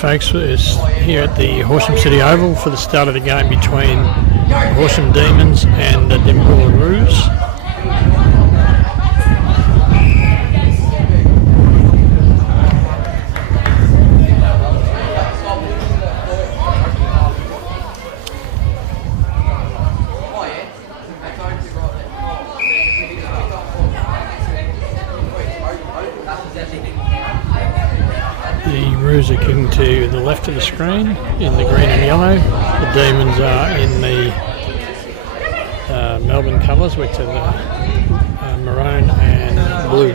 folks, is here at the Horsham City Oval for the start of the game between HorshamDemons and the DimboolaRoos. The Roos are kicking to the left of the screen in the green and yellow. The Demons are in the Melbourne colours, which are the maroon and blue.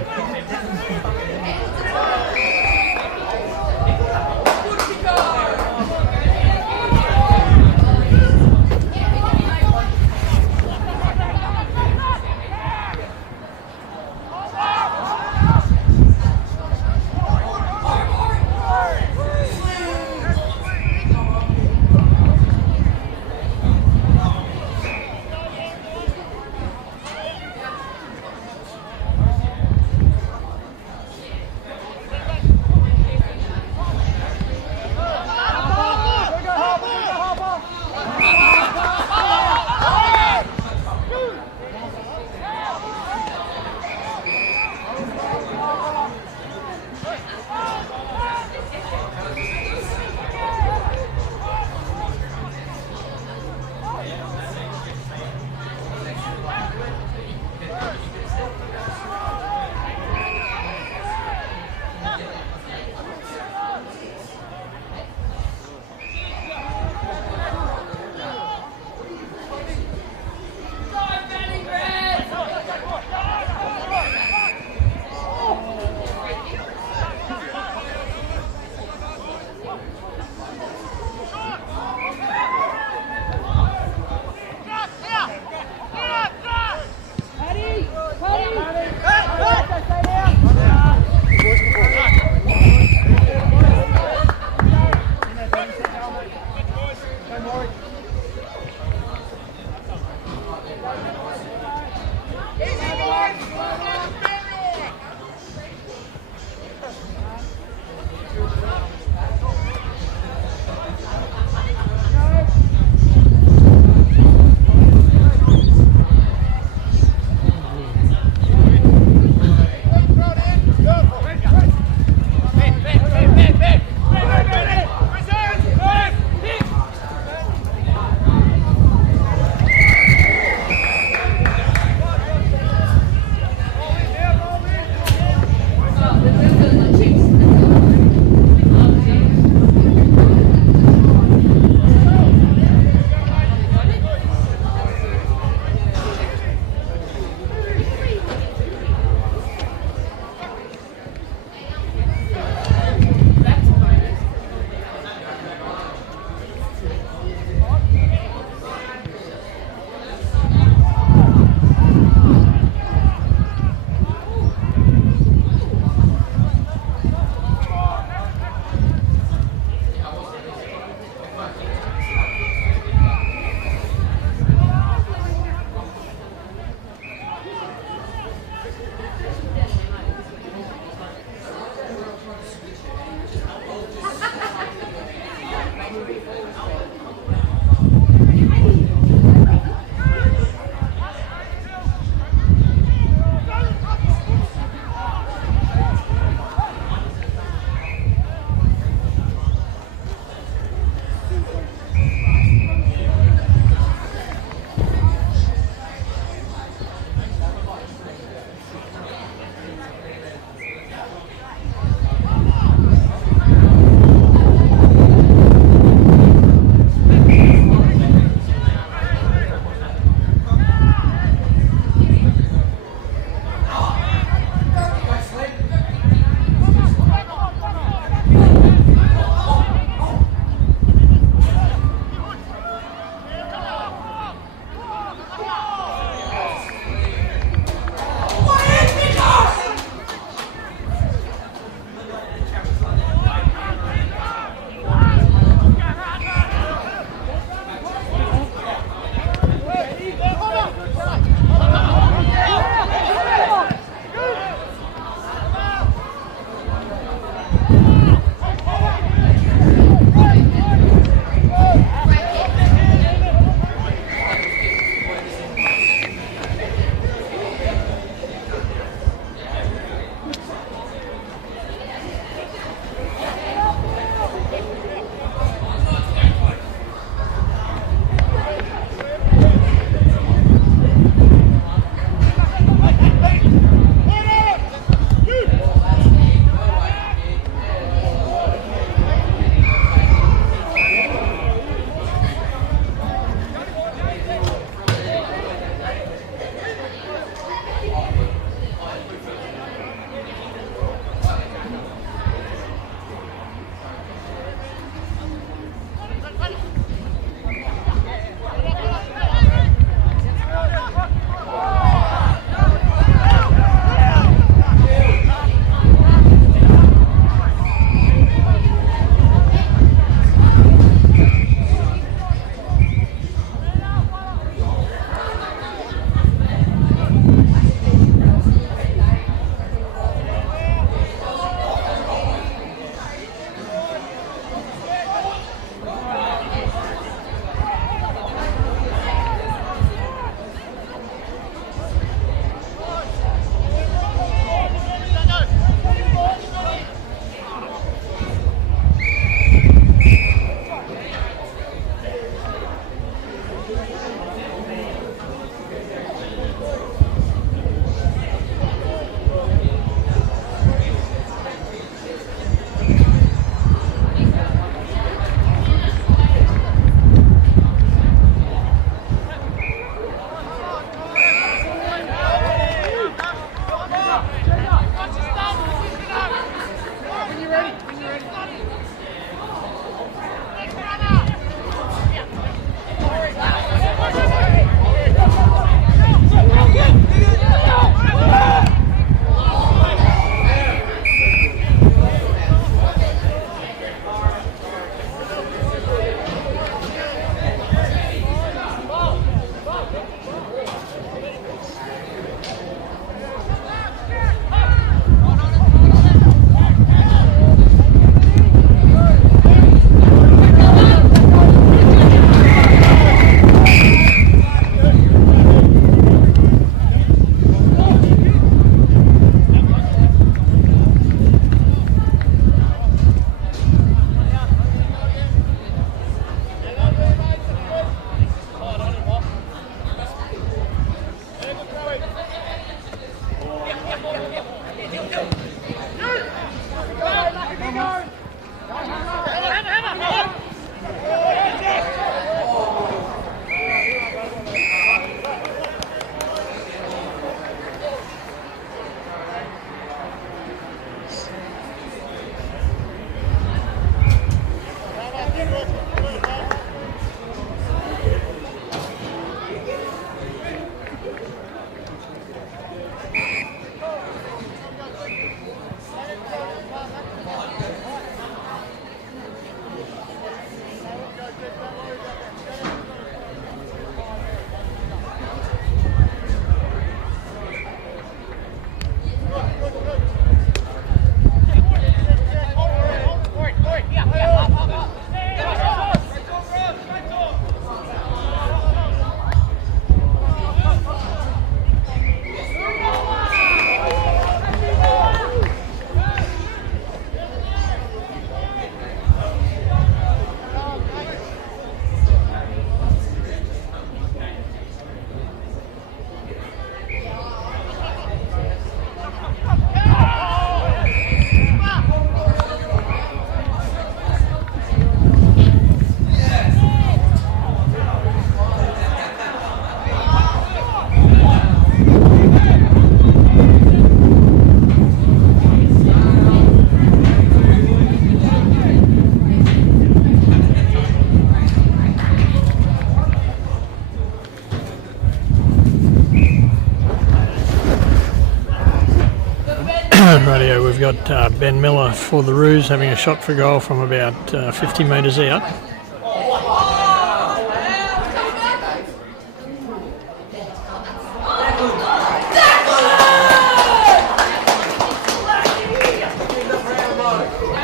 radio, we've got Ben Miller for the Roos having a shot for goal from about 50 metres out.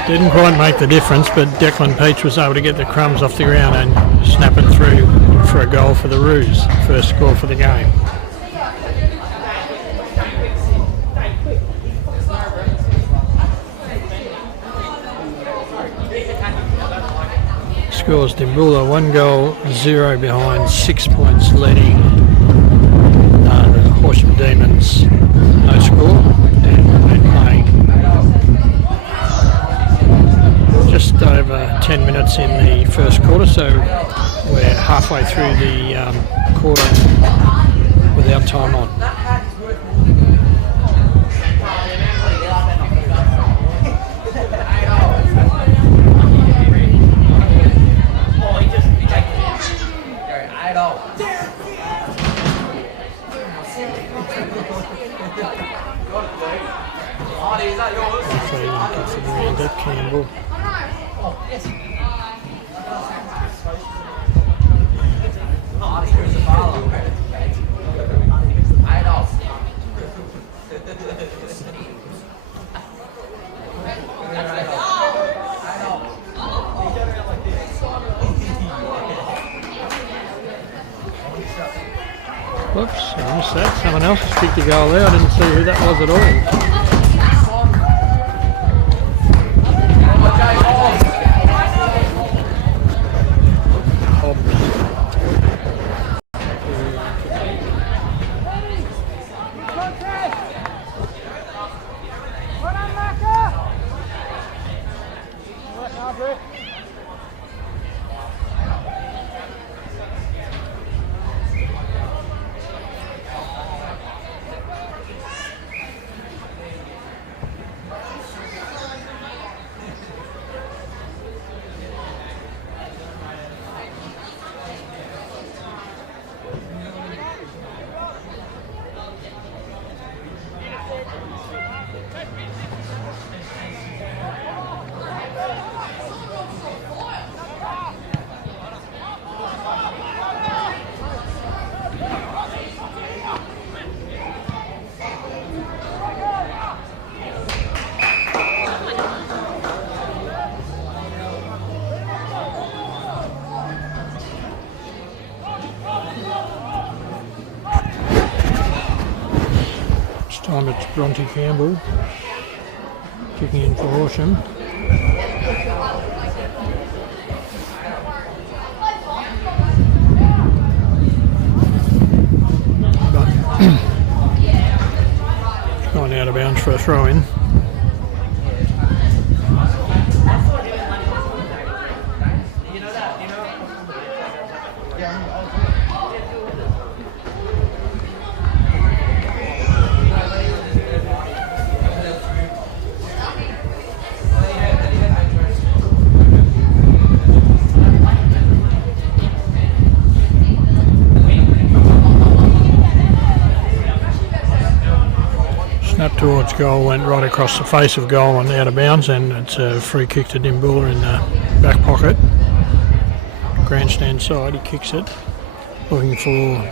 Didn't quite make the difference, but Declan Peach was able to get the crumbs off the ground and snap it through for a goal for the Roos. First score for the game. Scores Dimboola 1 goal, 0 behind, 6 points leading the Horsham Demons. No score, and they're playing just over 10 minutes in the first quarter, so we're halfway through the quarter without time on. Campbell. Whoops, I missed that. Someone else has kicked a goal there. I didn't see who that was at all. Time it's Bronte Campbell kicking in for Horsham. Gone out of bounds for a throw in. Towards goal, went right across the face of goal and out of bounds, and it's a free kick to Dimboola in the back pocket. Grandstand side, he kicks it, looking for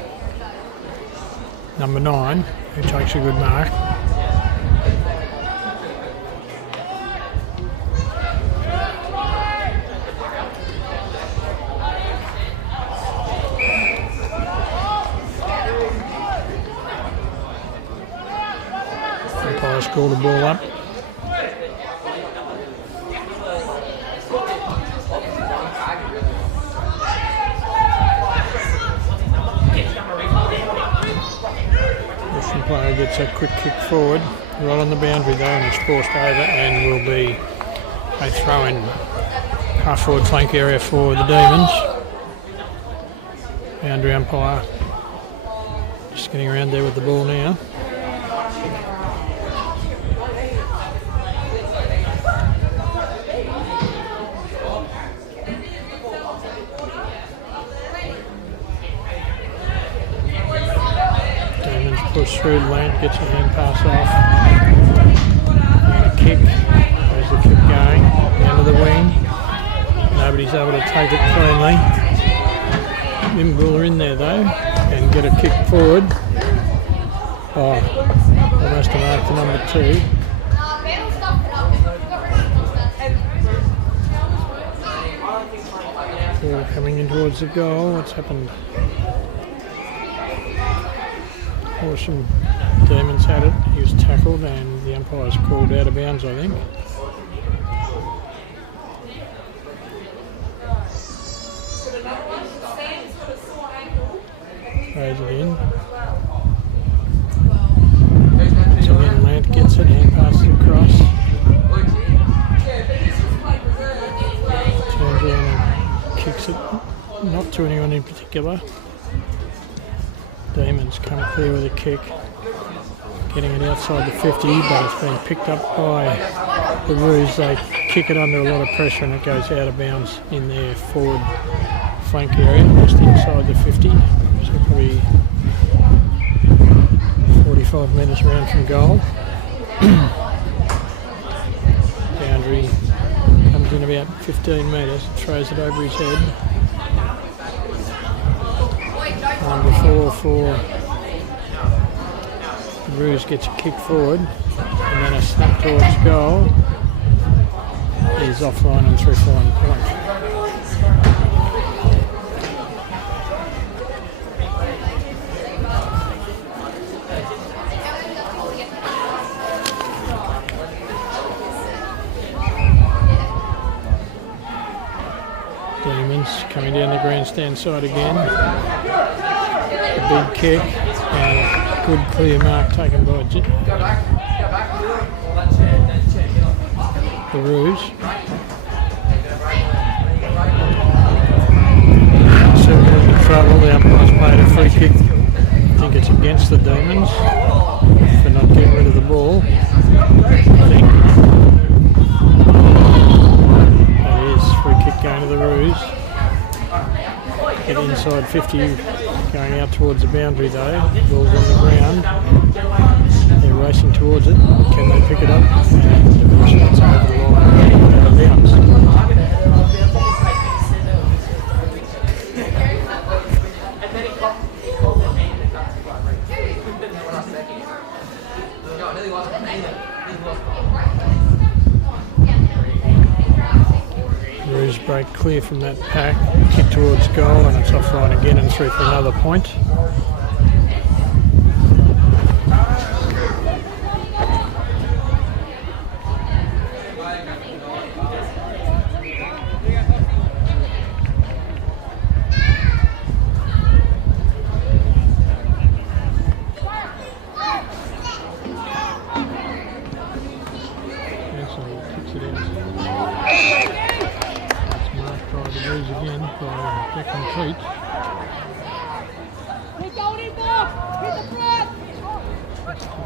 number 9, who takes a good mark. Call the ball up. Russian player gets a quick kick forward, right on the boundary though, and it's forced over and will be a throw in half forward flank area for the Demons. Boundary umpire just getting around there with the ball now. Push through, Land gets a hand pass off. kick. There's the kick going. Down to the wing. Nobody's able to take it cleanly. Dimboola in there though, and get a kick forward. Oh, almost a mark to number 2. Ball coming in towards the goal. What's happened? HorshamDemons had it. He was tackled and the umpire's called out of bounds, I think. Throws it in. So then Lant gets it and passes it across. Turns around and kicks it, not to anyone in particular. Demons come clear with a kick, getting it outside the 50, but it's been picked up by the Roos. They kick it under a lot of pressure and it goes out of bounds in their forward flank area, just inside the 50. So probably 45 metres round from goal. Boundary comes in about 15 metres, throws it over his head. Number 4 for the Roos gets a kick forward and then a snap towards goal. He's offline and through for 1 point. Demons coming down the grandstand side again. A big kick and a good clear mark taken by the Roos. Certainly in trouble. The umpire's played a free kick. I think it's against the Demons for not getting rid of the ball. I think that is free kick going to the Roos. Get inside 50, going out towards the boundary though. Ball's on the ground. They're racing towards it. Can they pick it up? And the shot's over the line out of bounds. Roos break clear from that pack, kick towards goal, and it's offline again and through for another point. Complete. We're going in, Bob! Hit the front!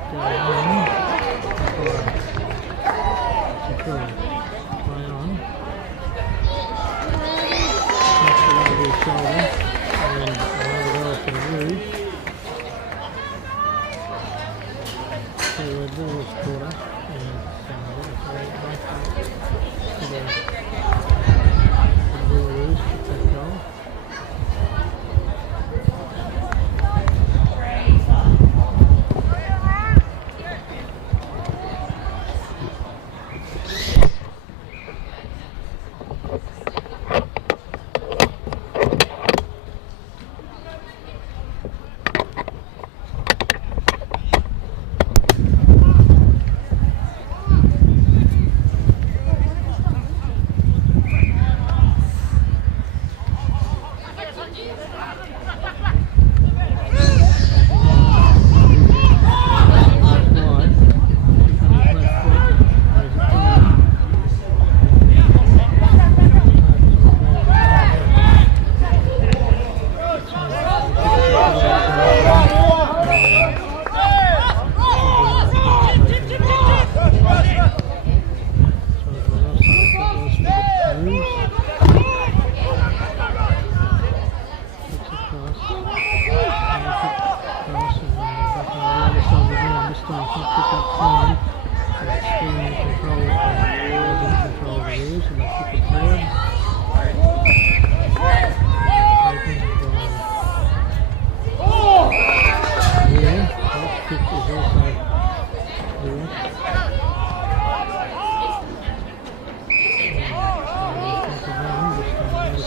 Play on. That's the end of his shoulder. And then another goal for the Roos. So we're ball this quarter. And DimboolaRoos gets that goal.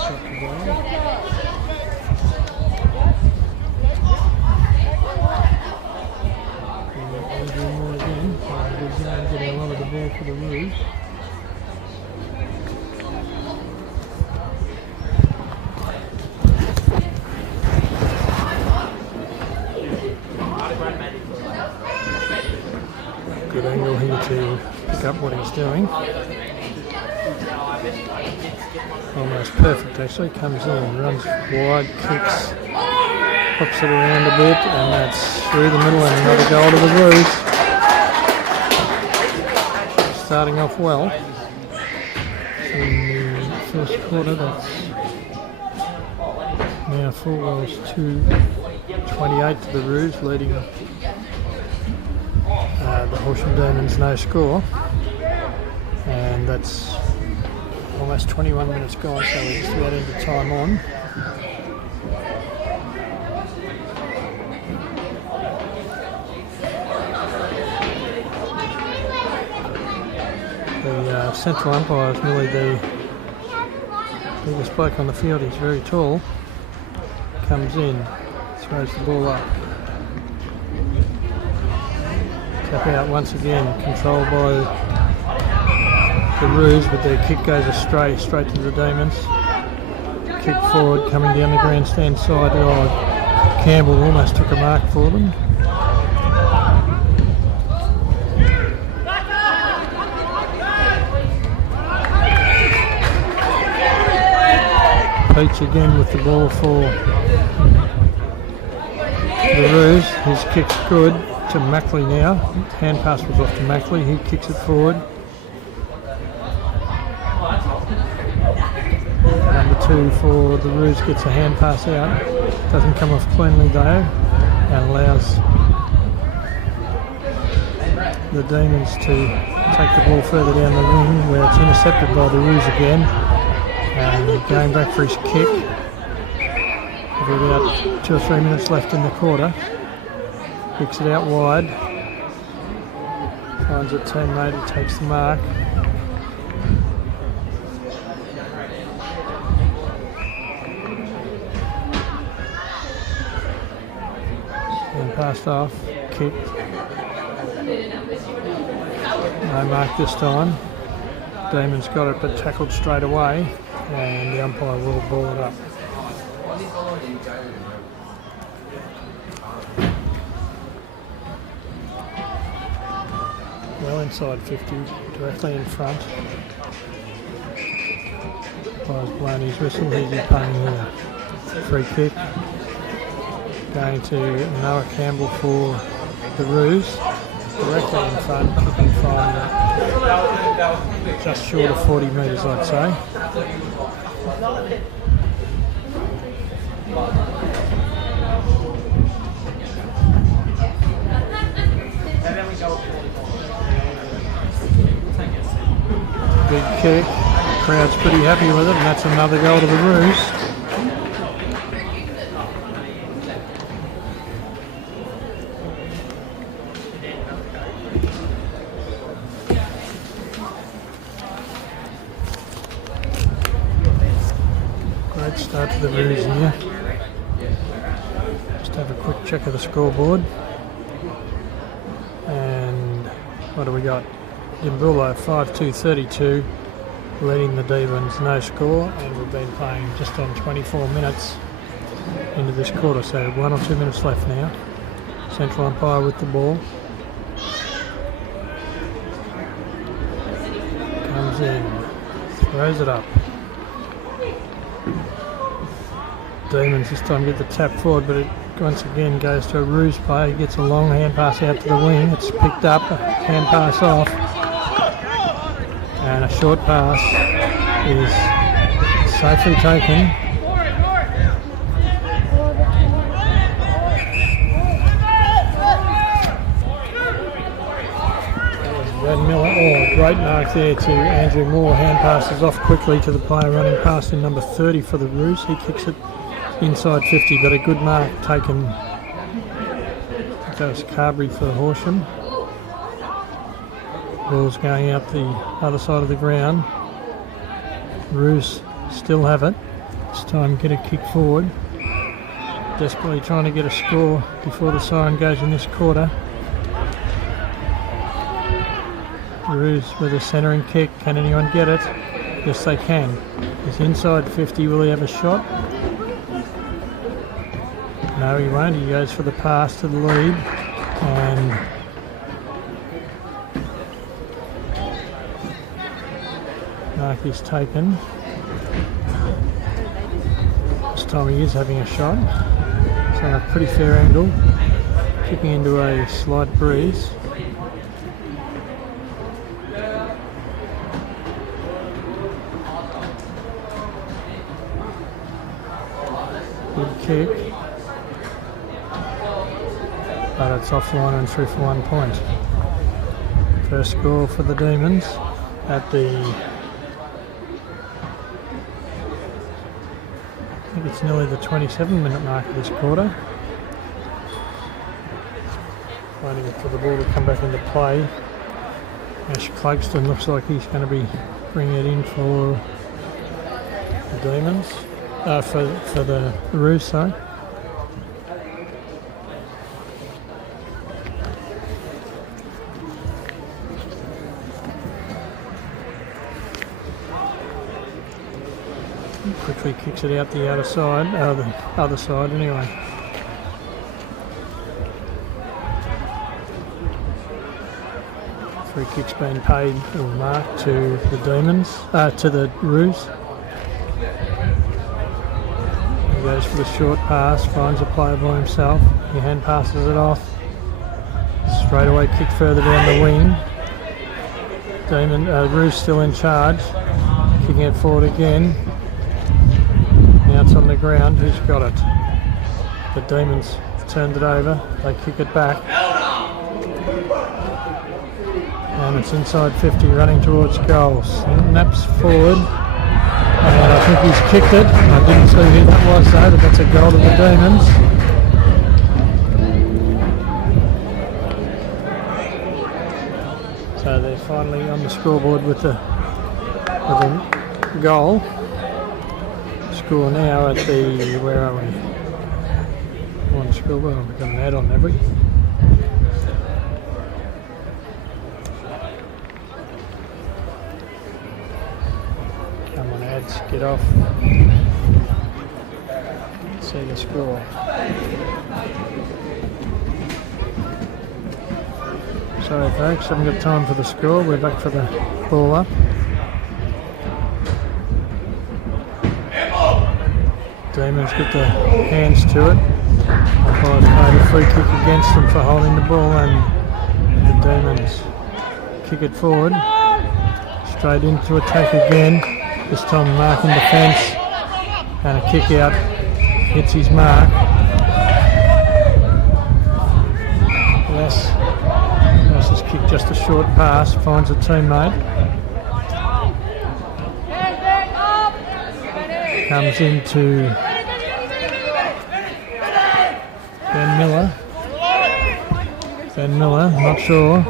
shot to go. Andrew Moore again. Good game, getting a lot of the ball for the Roos. Good angle here to pick up what he's doing. Almost perfect actually, comes in, runs wide, kicks, hops it around a bit, and that's through the middle and another goal to the Roos. Starting off well in the first quarter. That's now 4 goals to 28 to the Roos, leading the HorshamDemons no score, and that's almost 21 minutes gone, so we're just about into time on. The central umpire is nearly the biggest bloke on the field. He's very tall. Comes in, throws the ball up. Tap out once again, controlled by the Roos, but their kick goes astray, straight to the Demons. Kick forward, coming down the grandstand side. Oh, Campbell almost took a mark for them. Peach again with the ball for the Roos. His kick's good to Mackley now. Hand pass was off to Mackley. He kicks it forward. Number 2 for the Roos gets a hand pass out. Doesn't come off cleanly though, and allows the Demons to take the ball further down the wing, where it's intercepted by the Roos again. And going back for his kick. With about 2 or 3 minutes left in the quarter. Kicks it out wide. Finds a teammate who takes the mark. And passed off. Kicked. No mark this time. Demons got it but tackled straight away. And the umpire will ball it up. Well inside 50, directly in front. Umpire's blown his whistle. He's paying a free kick. Going to Noah Campbell for the Roos. Directly in front, kicking from just short of 40 metres, I'd say. Big kick, crowd's pretty happy with it, and that's another goal to the Roos. Great start to the Roos here. Just have a quick check of the scoreboard. And what do we got? Dimboola 5-2-32, leading the Demons no score, and we've been playing just on 24 minutes into this quarter, so 1 or 2 minutes left now. Central umpire with the ball. Comes in, throws it up. Demons this time get the tap forward, but it once again goes to a Roos player. He gets a long hand pass out to the wing. It's picked up, a hand pass off, and a short pass is safely taken. Brad Miller, great mark there to Andrew Moore. Hand passes off quickly to the player running past in number 30 for the Roos. He kicks it inside 50, but a good mark taken. I think that was Carberry for Horsham. Ball's going out the other side of the ground. Roos still have it. This time get a kick forward. Desperately trying to get a score before the siren goes in this quarter. Roos with a centering kick. Can anyone get it? Yes, they can. He's inside 50. Will he have a shot? No, he won't. He goes for the pass to the lead. And mark is taken. This time he is having a shot. It's on a pretty fair angle. Kicking into a slight breeze. Good kick, but it's offline and through for 1 point. First score for the Demons at the, I think it's nearly the 27-minute mark of this quarter. Waiting for the ball to come back into play. Ash Clugston looks like he's going to be bringing it in for the Demons. For the Roos, sorry. Quickly kicks it out the outer side, the other side anyway. Free kick's been paid or marked to the Demons, to the Roos. Goes for the short pass, finds a player by himself, he hand passes it off, straight away kick further down the wing. Roos still in charge, kicking it forward again. Now it's on the ground, who's got it? The Demons turned it over, they kick it back. And it's inside 50, running towards goals. Naps forward. And I think he's kicked it. I didn't see who that was though, but that's a goal to the Demons. So they're finally on the scoreboard with the goal. Score now at the, where are we? One scoreboard, we've got an add on, have we? Come on, ads, get off. See the score. Sorry folks, haven't got time for the score. We're back for the ball up. Demons get the hands to it. Umpire's made a free kick against them for holding the ball, and the Demons kick it forward. Straight into attack again. This time marking the fence, and a kick out hits his mark. Yes, has kicked just a short pass, finds a teammate. Comes into Ben Miller. Ben Miller, not sure.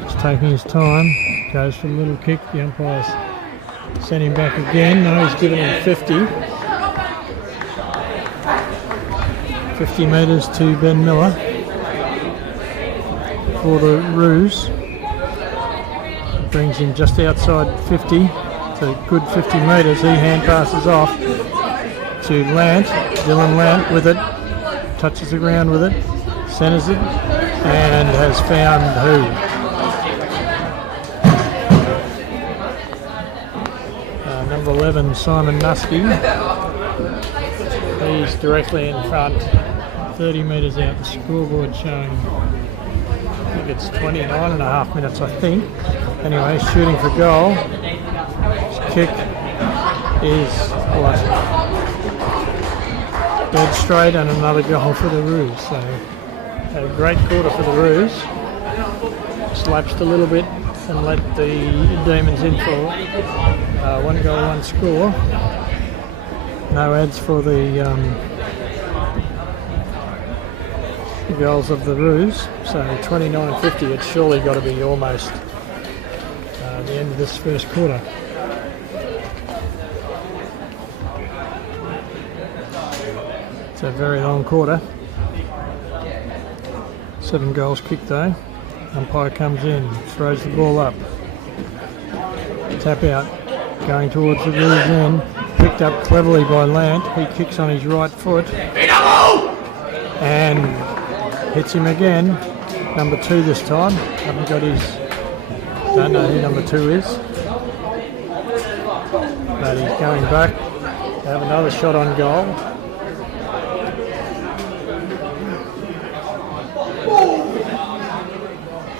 Just taking his time. Goes for a little kick. The umpire's sent him back again. No, he's given him 50. 50 metres to Ben Miller for the Roos. Brings him just outside 50. It's a good 50 metres. He hand passes off to Lant. Dylan Lant with it. Touches the ground with it. Centres it. And has found who? Number 11, Simon Nusky. He's directly in front, 30 metres out. The scoreboard showing, I think it's 29 and a half minutes, I think. Anyway, shooting for goal. His kick is what? Dead straight, and another goal for the Roos. So a great quarter for the Roos. Slapsed a little bit and let the Demons in for 1 goal, 1 score. No ads for the goals of the Roos. So 29-50, it's surely got to be almost the end of this first quarter. It's a very long quarter. 7 goals kicked though. Umpire comes in, throws the ball up. Tap out, going towards the Roos end. Picked up cleverly by Lant. He kicks on his right foot and hits him again. Number 2 this time. Haven't got his. Don't know who number 2 is. But he's going back to have another shot on goal.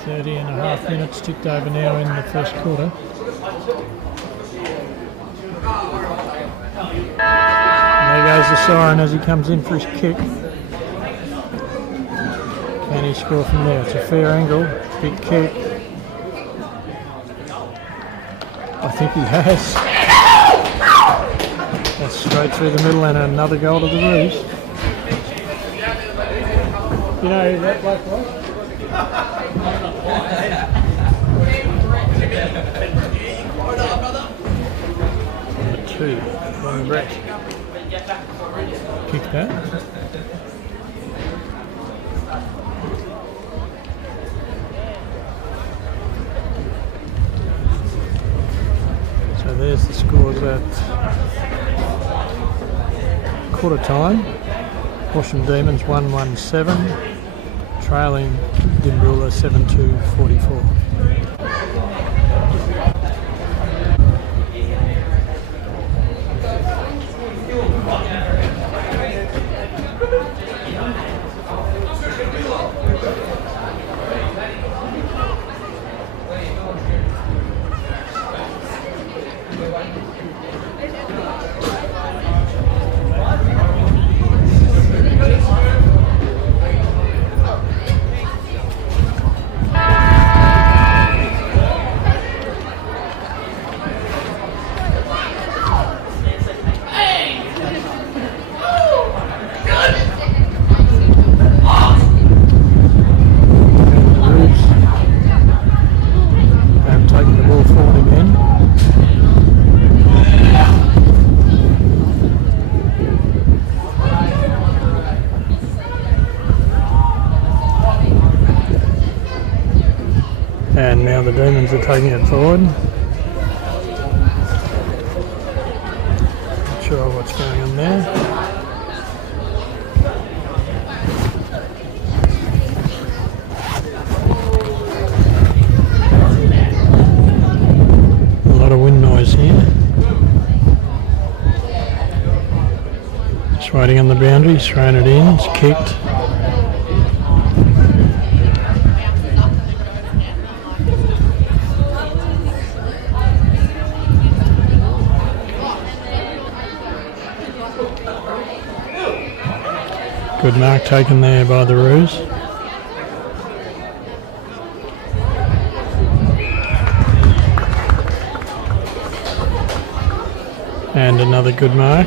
30.5 minutes ticked over now in the first quarter. And there goes the siren as he comes in for his kick. Can he score from there? It's a fair angle, big kick. I think he has. That's straight through the middle and another goal to the Roos. You know who that bloke was? Number 2, Ron Brett. Kick that. So there's the scores at quarter time. HorshamDemons 1-1-7, trailing Dimboola 7-2-44. And now the Demons are taking it forward. Not sure what's going on there. A lot of wind noise here. Just waiting on the boundary, he's thrown it in, it's kicked. Good mark taken there by the Roos. And another good mark.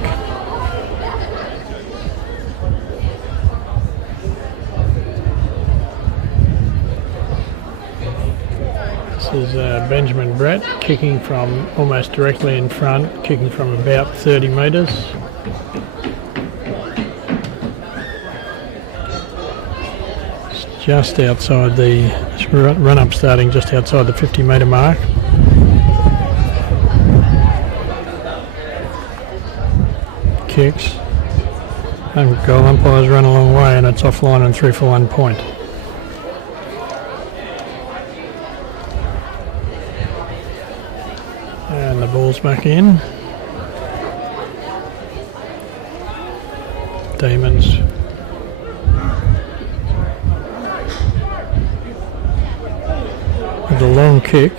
This is Benjamin Brett kicking from almost directly in front, kicking from about 30 metres. Just outside the run-up, starting just outside the 50-metre mark. Kicks. And goal umpires run a long way and it's offline and 3 for 1 point. And the ball's back in. Demons. The long kick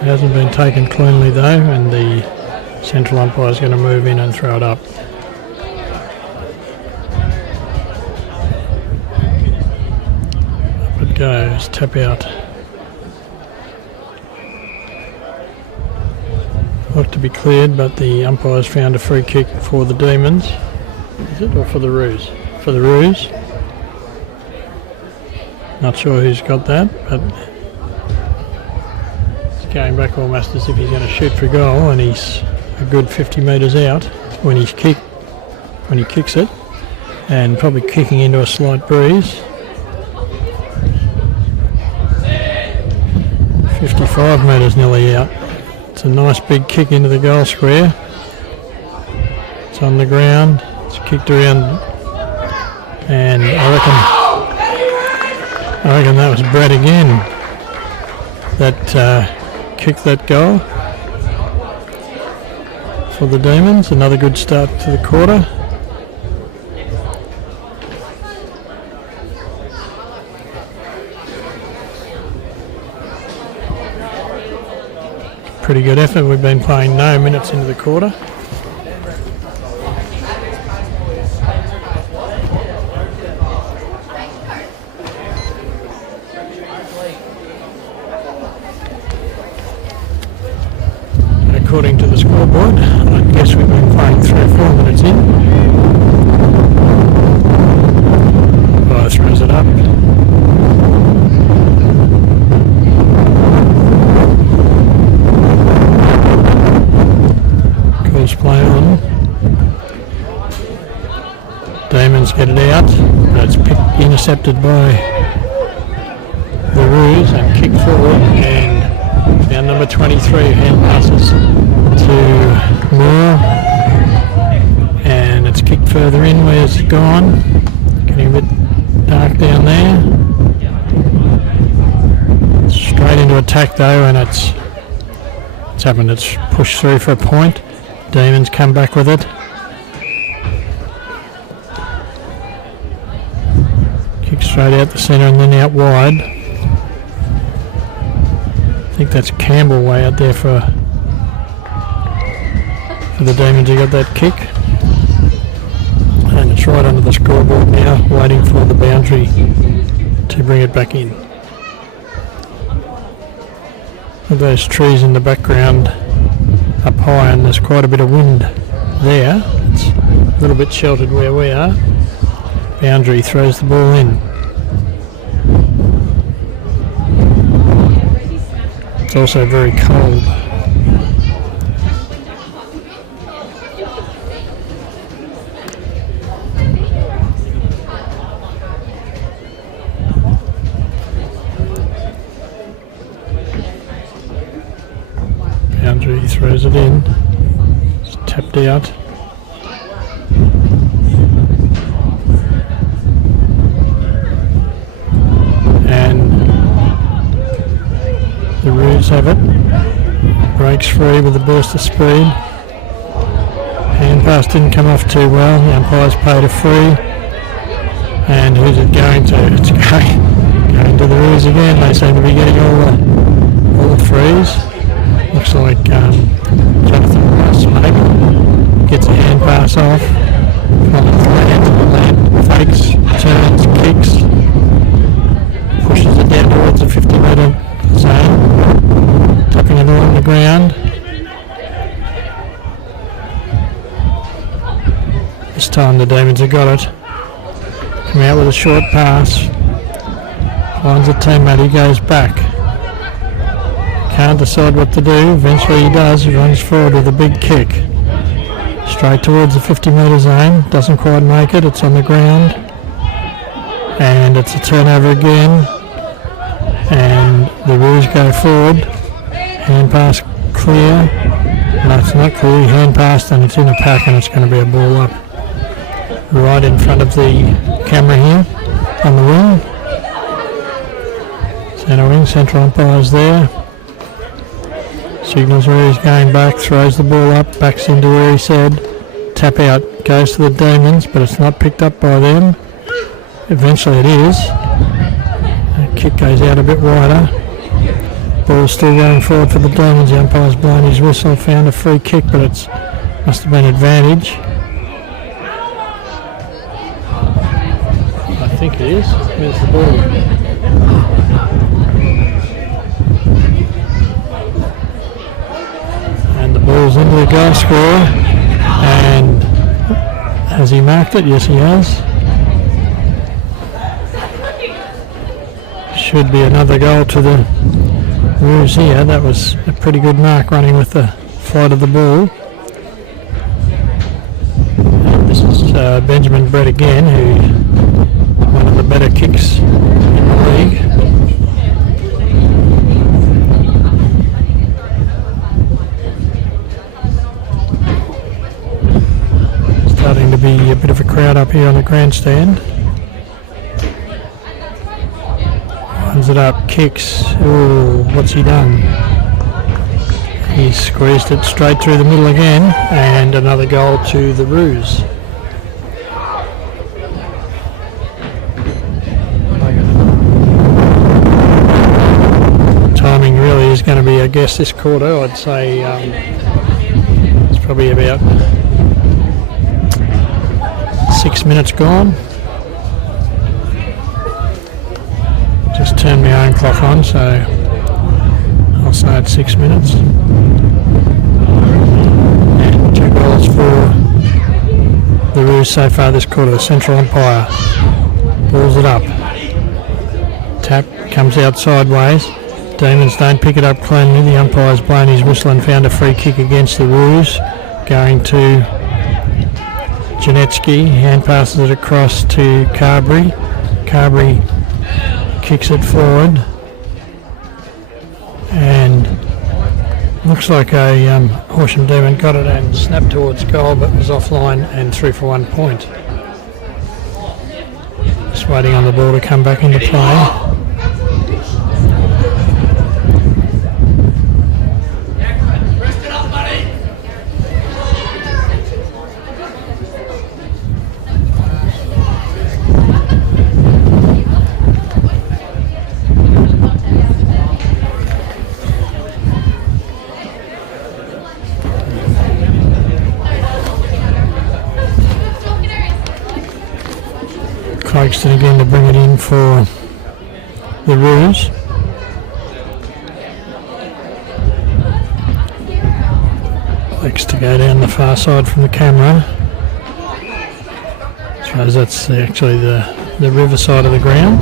hasn't been taken cleanly though, and the central umpire is going to move in and throw it up. Up it goes, tap out. Looked to be cleared, but the umpires found a free kick for the Demons. Is it, or for the Roos? For the Roos. Not sure who's got that, but going back almost as if he's going to shoot for goal, and he's a good 50 metres out when he kicks it, and probably kicking into a slight breeze. 55 metres nearly out. It's a nice big kick into the goal square. It's on the ground. It's kicked around, and I reckon that was Brad again that kicked that goal for the Demons. Another good start to the quarter. Pretty good effort. We've been playing no minutes into the quarter. According to the scoreboard, I guess we've been playing 3 or 4 minutes in. Oh, throws it up. Calls play on. Demons get it out, but it's intercepted by the Roos and kicked forward, and now number 23 hand passes to Moore, and it's kicked further in. Where's it gone? Getting a bit dark down there. Straight into attack though, and it's happened. It's pushed through for a point. Demons come back with it. Kick straight out the centre and then out wide. I think that's Campbell way out there for the Demons who got that kick. And it's right under the scoreboard now, waiting for the boundary to bring it back in. Look at those trees in the background up high, and there's quite a bit of wind there. It's a little bit sheltered where we are. Boundary throws the ball in. It's also very cold. Boundary throws it in. It's tapped out. And the Roos have it. Breaks free with a burst of speed. Hand pass didn't come off too well. The umpire's paid a free. And who's it going to? It's going to the Roos again. They seem to be getting all the frees. Looks like Jonathan Ross maybe gets a hand pass off. Follows the land, fakes, turns, kicks, pushes it down towards the 50-metre zone, tapping it all on the ground. This time the Demons have got it. Come out with a short pass. Finds a teammate, he goes back. Can't decide what to do. Eventually he does. He runs forward with a big kick. Straight towards the 50-metre zone. Doesn't quite make it. It's on the ground. And it's a turnover again. And the Roos go forward. Hand pass clear. No, it's not clear. Hand pass, and it's in a pack, and it's going to be a ball up. Right in front of the camera here. On the wing. Centre wing. Central umpire's there. Signals where he's going back, throws the ball up, backs into where he said. Tap out, goes to the Demons, but it's not picked up by them. Eventually it is. The kick goes out a bit wider. Ball's still going forward for the Demons. The umpire's blown his whistle, found a free kick, but it's must have been advantage. I think it is. Where's the ball? Ball's into the goal scorer, and has he marked it? Yes, he has. Should be another goal to the Roos here. That was a pretty good mark, running with the flight of the ball. And this is Benjamin Brett again, who's one of the better kicks in the league. Starting to be a bit of a crowd up here on the grandstand. Runs it up, kicks. Oh, what's he done? He squeezed it straight through the middle again, and another goal to the Roos. Timing really is going to be, I guess, this quarter. I'd say it's probably about 6 minutes gone. Just turned my own clock on, so I'll say it's 6 minutes. And 2 goals for the Roos so far this quarter. The central umpire balls it up. Tap comes out sideways. Demons don't pick it up cleanly. The umpire's blown his whistle and found a free kick against the Roos. Going to Janetsky. Hand passes it across to Carberry. Carberry kicks it forward. And looks like a Horsham Demon got it and snapped towards goal, but was offline and through for 1 point. Just waiting on the ball to come back into play. Folkestone again to bring it in for the Roos. Likes to go down the far side from the camera. I suppose that's actually the river side of the ground.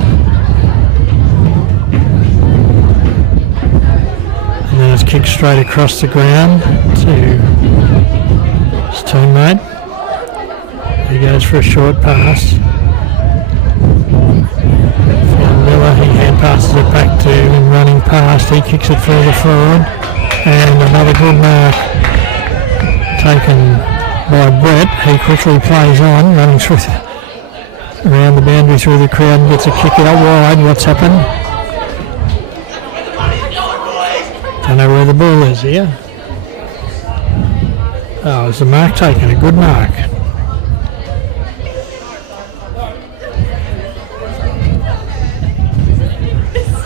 And then it's kicked straight across the ground to his teammate. He goes for a short pass. He hand passes it back to him running past. He kicks it further forward, and another good mark taken by Brett. He quickly plays on, running through around the boundary through the crowd and gets a kick out wide. What's happened? Don't know where the ball is here. Oh, it's a mark taken, a good mark.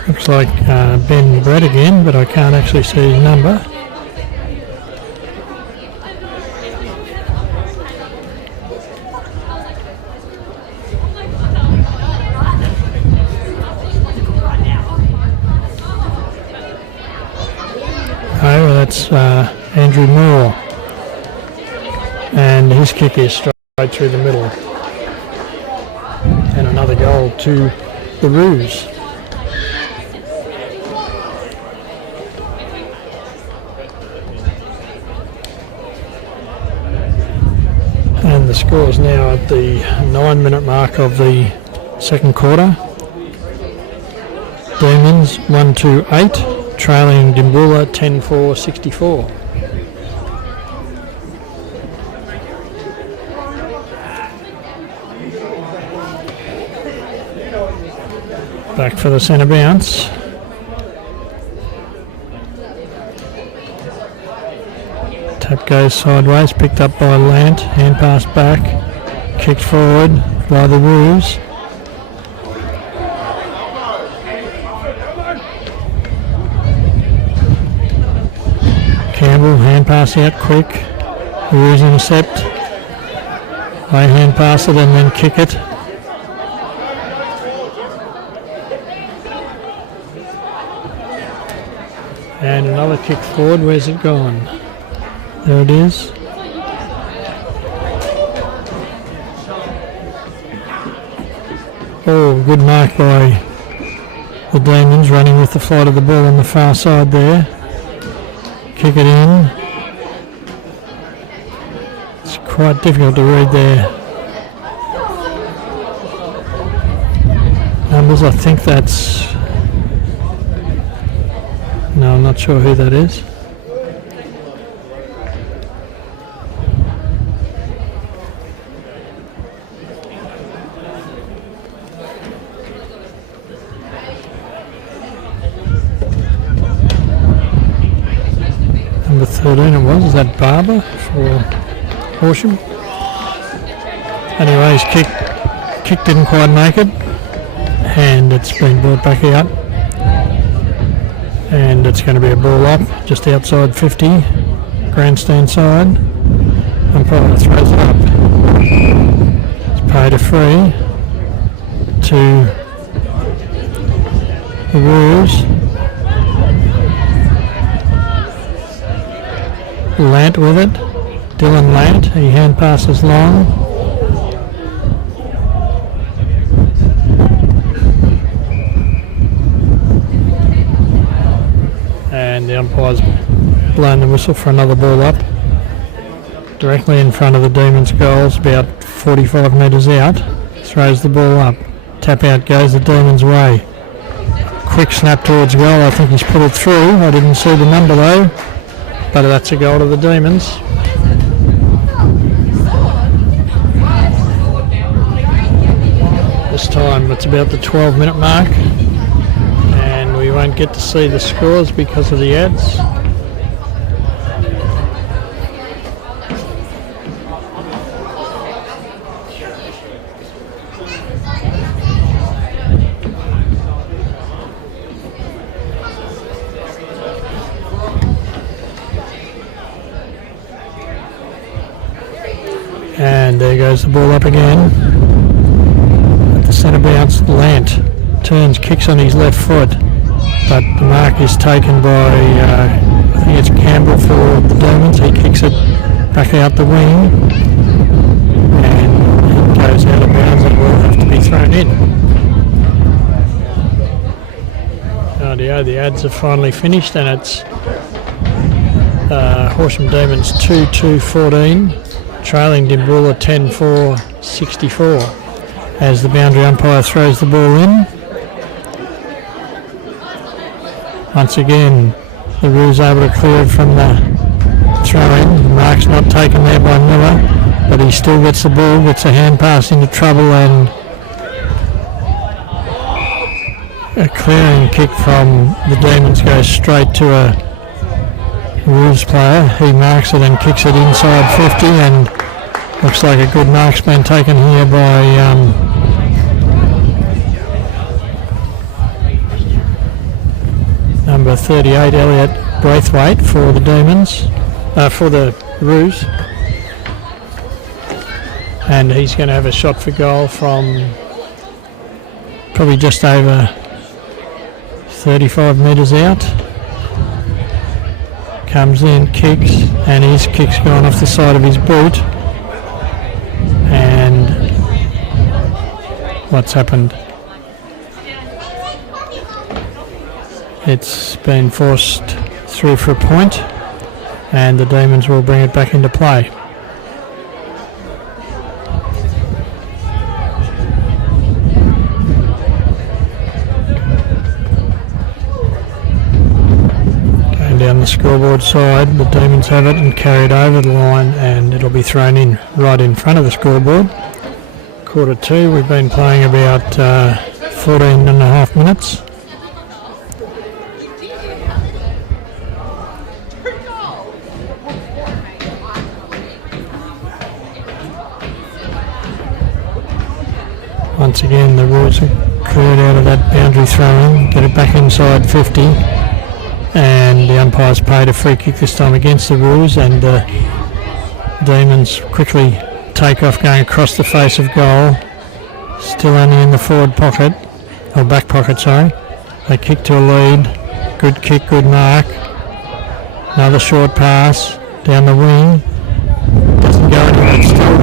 Looks like Ben Brett again, but I can't actually see his number. Oh, well, that's Andrew Moore. And his kick is straight through the middle. And another goal to the Roos. And the score is now at the 9-minute mark of the second quarter. Demons 1-8, trailing Dimboola 10-4-64. Back for the centre bounce. Tap goes sideways, picked up by Lant, hand pass back, kicked forward by the Roos. Campbell, hand pass out quick, Roos intercept, they hand pass it and then kick it. And another kick forward, where's it gone? There it is. Oh, good mark by the Demons, running with the flight of the ball on the far side there. Kick it in. It's quite difficult to read their numbers. I think that's... No, I'm not sure who that is. Number 13 it was. Is that Barber for Horsham? Anyway, his kick didn't quite make it, and it's been brought back out, and it's going to be a ball up just outside 50, grandstand side. Umpire throws it up. It's paid a free to the Roos. Lant with it. Dylan Lant, he hand passes long. And the umpire's blown the whistle for another ball up. Directly in front of the Demons goals, about 45 metres out. Throws the ball up. Tap out goes the Demons' way. Quick snap towards goal, I think he's put it through. I didn't see the number though. But that's a goal to the Demons. This time it's about the 12-minute mark, and we won't get to see the scores because of the ads. And there goes the ball up again. At the centre bounce, Lant turns, kicks on his left foot, but the mark is taken by, I think it's Campbell for the Demons. He kicks it back out the wing, and it goes out of bounds and will have to be thrown in. Rightio, the ads are finally finished, and it's Horsham Demons 2-2-14. Trailing Dimboola 10-4-64 as the boundary umpire throws the ball in. Once again, the Roos able to clear it from the throw-in. The mark's not taken there by Miller, but he still gets the ball, gets a hand pass into trouble, and a clearing kick from the Demons goes straight to a Roos player. He marks it and kicks it inside 50, and looks like a good mark's been taken here by number 38 Elliot Braithwaite for the Demons, for the Roos, and he's going to have a shot for goal from probably just over 35 metres out. Comes in, kicks, and his kick's gone off the side of his boot. And what's happened? It's been forced through for a point, and the Demons will bring it back into play. Down the scoreboard side, the Demons have it and carried over the line, and it'll be thrown in right in front of the scoreboard. Quarter two, we've been playing about 14 and a half minutes. Once again, the Roos are cleared out of that boundary throw-in, get it back inside 50. And the umpire's paid a free kick this time against the Roos, and the Demons quickly take off going across the face of goal. Still only in the forward pocket, or back pocket, sorry. They kick to a lead. Good kick, good mark. Another short pass down the wing. Doesn't go anywhere, it's still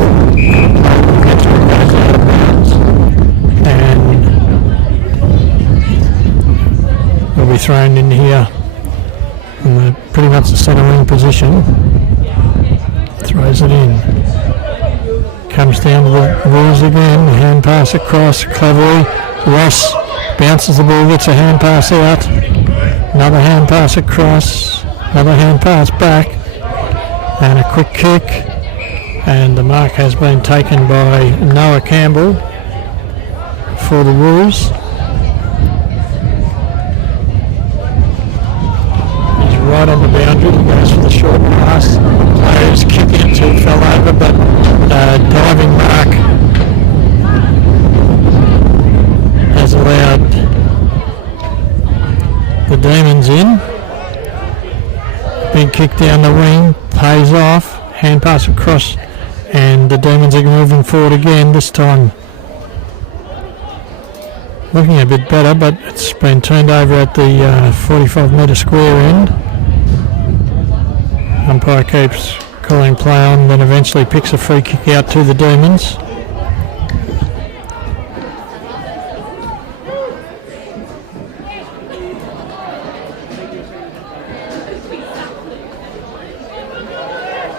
goes out of bounds. And will be thrown in here. In pretty much the centre wing position. Throws it in. Comes down to the Roos again. Hand pass across. Cleverly. Ross bounces the ball, gets a hand pass out, another hand pass across, another hand pass back, and a quick kick, and the mark has been taken by Noah Campbell for the Roos. He's right on the boundary, he goes for the short pass, players kicking it till he fell over, but diving mark has allowed the Demons in. Big kick down the wing, pays off, hand pass across, and the Demons are moving forward again, this time looking a bit better, but it's been turned over at the 45 metre square end. Umpire keeps calling play on, then eventually picks a free kick out to the Demons.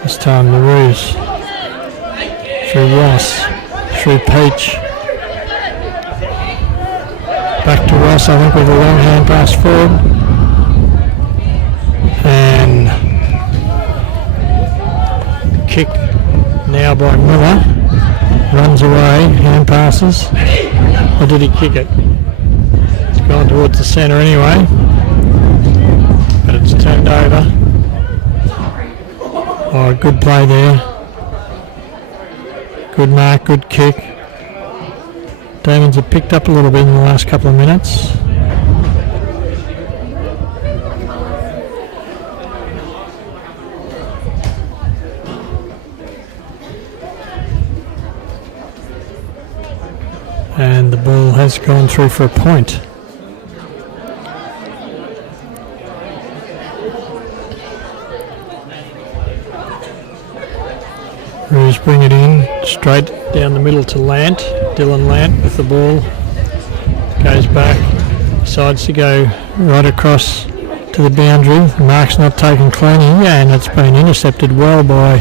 This time the Roos through Ross, through Peach, back to Ross, I think, with a long hand pass forward, and kick now by Miller, runs away, hand passes, or did he kick it? It's gone towards the centre anyway, but it's turned over. Oh, good play there. Good mark, good kick. Demons have picked up a little bit in the last couple of minutes. And the ball has gone through for a point. Roos bring it in straight down the middle to Lant. Dylan Lant with the ball. Goes back. Decides to go right across to the boundary. The mark's not taken cleanly, and it's been intercepted well by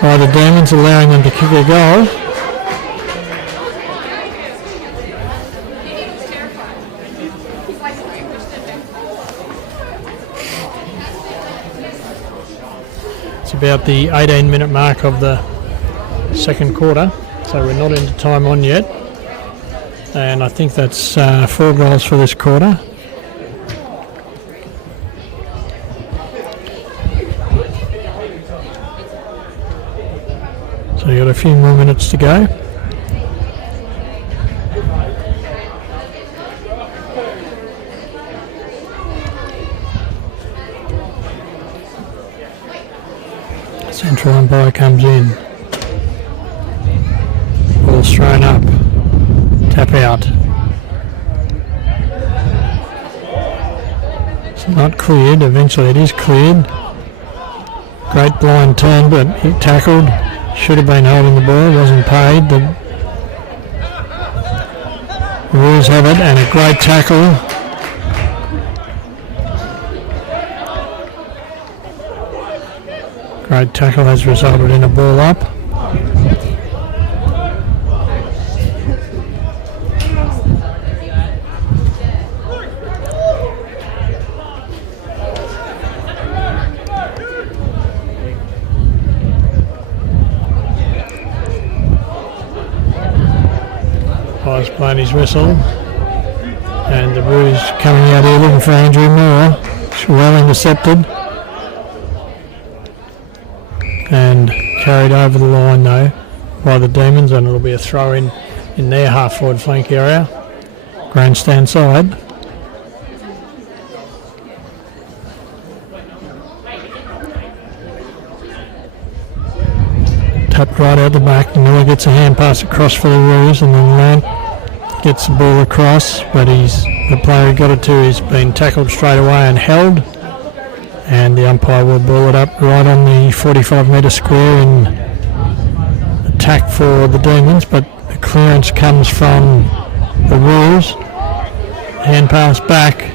the Demons, allowing them to kick a goal. It's about the 18-minute mark of the second quarter, so we're not into time on yet, and I think that's 4 goals for this quarter. So you've got a few more minutes to go. Central umpire comes in. Ball's thrown up. Tap out. It's not cleared. Eventually it is cleared. Great blind turn, but he tackled. Should have been holding the ball. Wasn't paid. The Roos have it, and a great tackle. Great tackle has resulted in a ball up. Pies playing his whistle, and the Roos coming out here looking for Andrew Moore. It's well intercepted. And carried over the line though by the Demons, and it'll be a throw in their half forward flank area, grandstand side. Tapped right out the back. Miller gets a hand pass across for the Roos, and then Lant gets the ball across, but the player who got it to has been tackled straight away and held. And the umpire will ball it up right on the 45 metre square in attack for the Demons, but the clearance comes from the Roos. Hand pass back,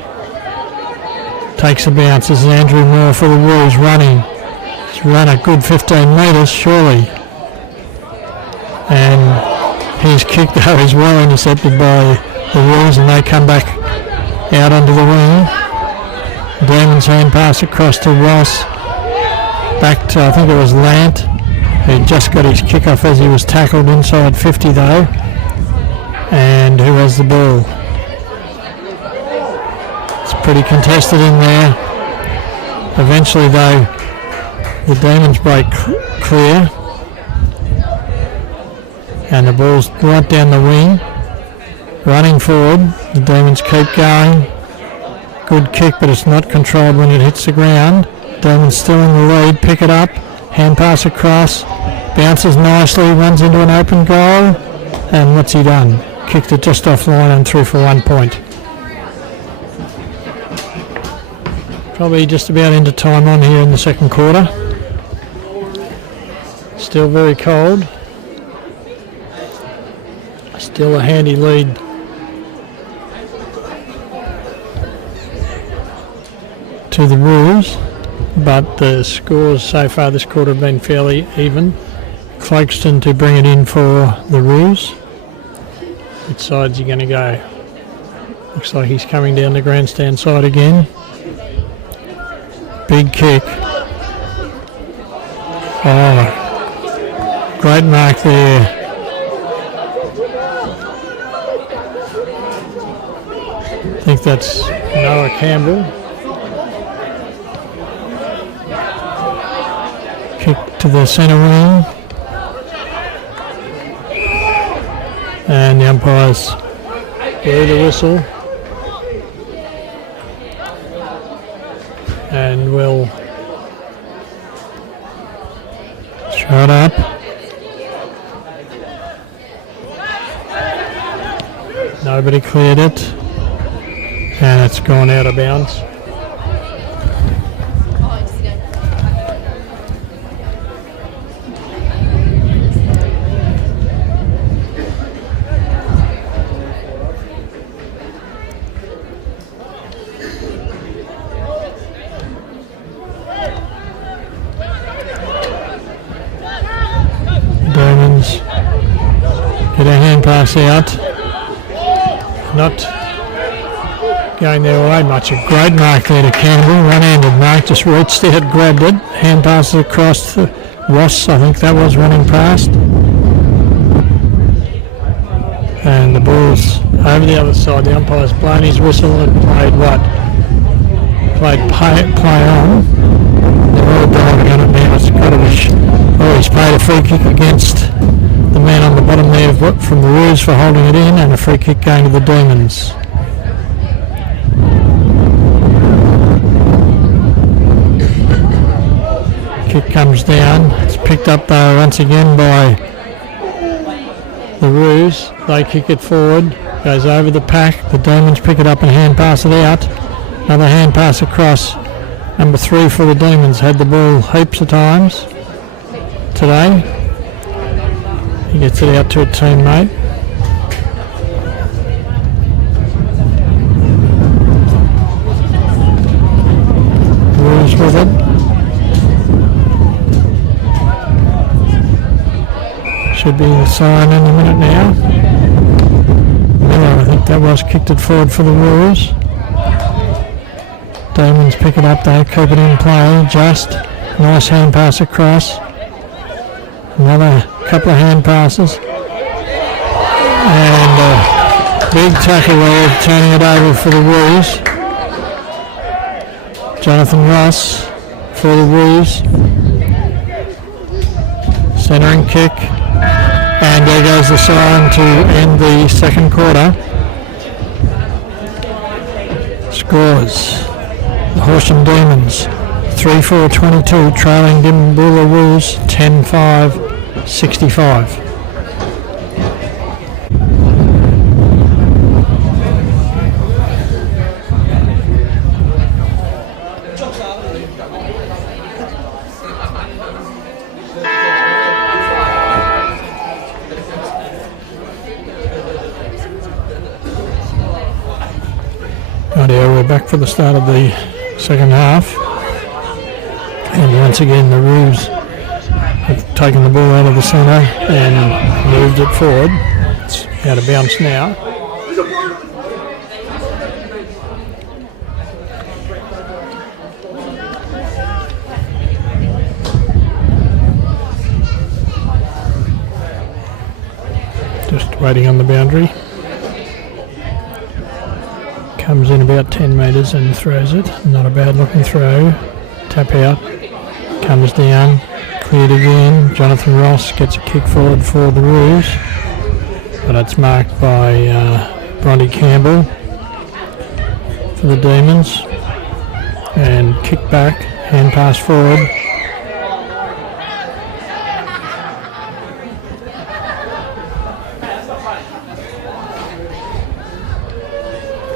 takes a bounce. This is Andrew Moore for the Roos running. He's run a good 15 metres surely, and His kick though is well intercepted by the Roos, and they come back out onto the wing. Demons hand pass across to Ross. Back to, I think it was Lant, who just got his kick off as he was tackled inside 50 though. And who has the ball? It's pretty contested in there. Eventually though, the Demons break clear. And the ball's right down the wing. Running forward, the Demons keep going. Good kick, but it's not controlled when it hits the ground. Demons still in the lead, pick it up, hand pass across, bounces nicely, runs into an open goal, and what's he done? Kicked it just offline and through for 1 point. Probably just about into time on here in the second quarter. Still very cold. Still a handy lead to the Roos, but the scores so far this quarter have been fairly even. Folkestone to bring it in for the Roos. Which side's he going to go? Looks like he's coming down the grandstand side again. Big kick. Oh, great mark there. I think that's Noah Campbell. Kick to the centre wing. And the umpires blow the whistle. And we'll throw it up. Nobody cleared it. And it's gone out of bounds. Demons get a hand pass out. Not going their way much. A great mark there to Campbell. One-handed mark, just reached out, grabbed it. Hand passes across to Ross, I think that was running past. And the ball's over the other side. The umpire's blown his whistle and played what? Played play on. They're all diving on it now. It's got to be. Oh, he's played a free kick against the man on the bottom there from the Roos for holding it in, and a free kick going to the Demons. Kick comes down. It's picked up though once again by the Roos. They kick it forward. Goes over the pack. The Demons pick it up and hand pass it out. Another hand pass across. Number 3 for the Demons. Had the ball heaps of times today. He gets it out to a teammate. Roos with it. Should be the sign in a minute now. Miller, I think that was, kicked it forward for the Roos. Demons pick it up though, keep it in play, just. Nice hand pass across. Another couple of hand passes. And a big tackle there, turning it over for the Roos. Jonathan Ross for the Roos. Centering kick. And there goes the sign to end the second quarter. Scores. The Horsham Demons 3-4-22, trailing DimboolaRoos 10-5-65. Rightio, we're back for the start of the second half, and once again the Roos have taken the ball out of the centre and moved it forward. Out of bounds now. Just waiting on the boundary. Comes in about 10 metres and throws it. Not a bad looking throw. Tap out. Comes down. Cleared again. Jonathan Ross gets a kick forward for the Roos. But it's marked by Bronte Campbell for the Demons. And kick back. Hand pass forward.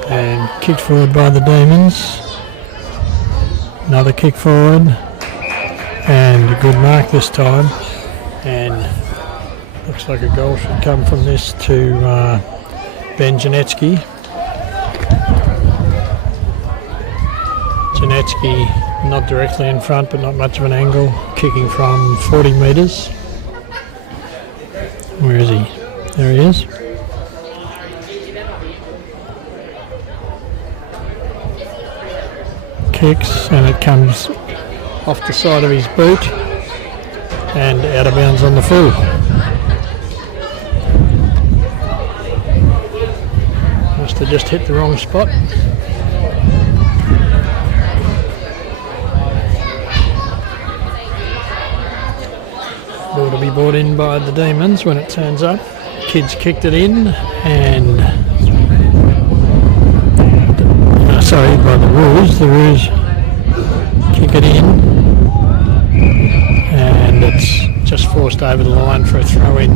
And kicked forward by the Demons. Another kick forward. And a good mark this time. And looks like a goal should come from this to Ben Janetsky. Janetsky not directly in front, but not much of an angle. Kicking from 40 metres. Where is he? There he is. Kicks, and it comes off the side of his boot and out of bounds on the full. Must have just hit the wrong spot. Ball to be brought in by the Demons when it turns up. Kids kicked it in, and by the Roos. The Roos kick it in, and it's just forced over the line for a throw in.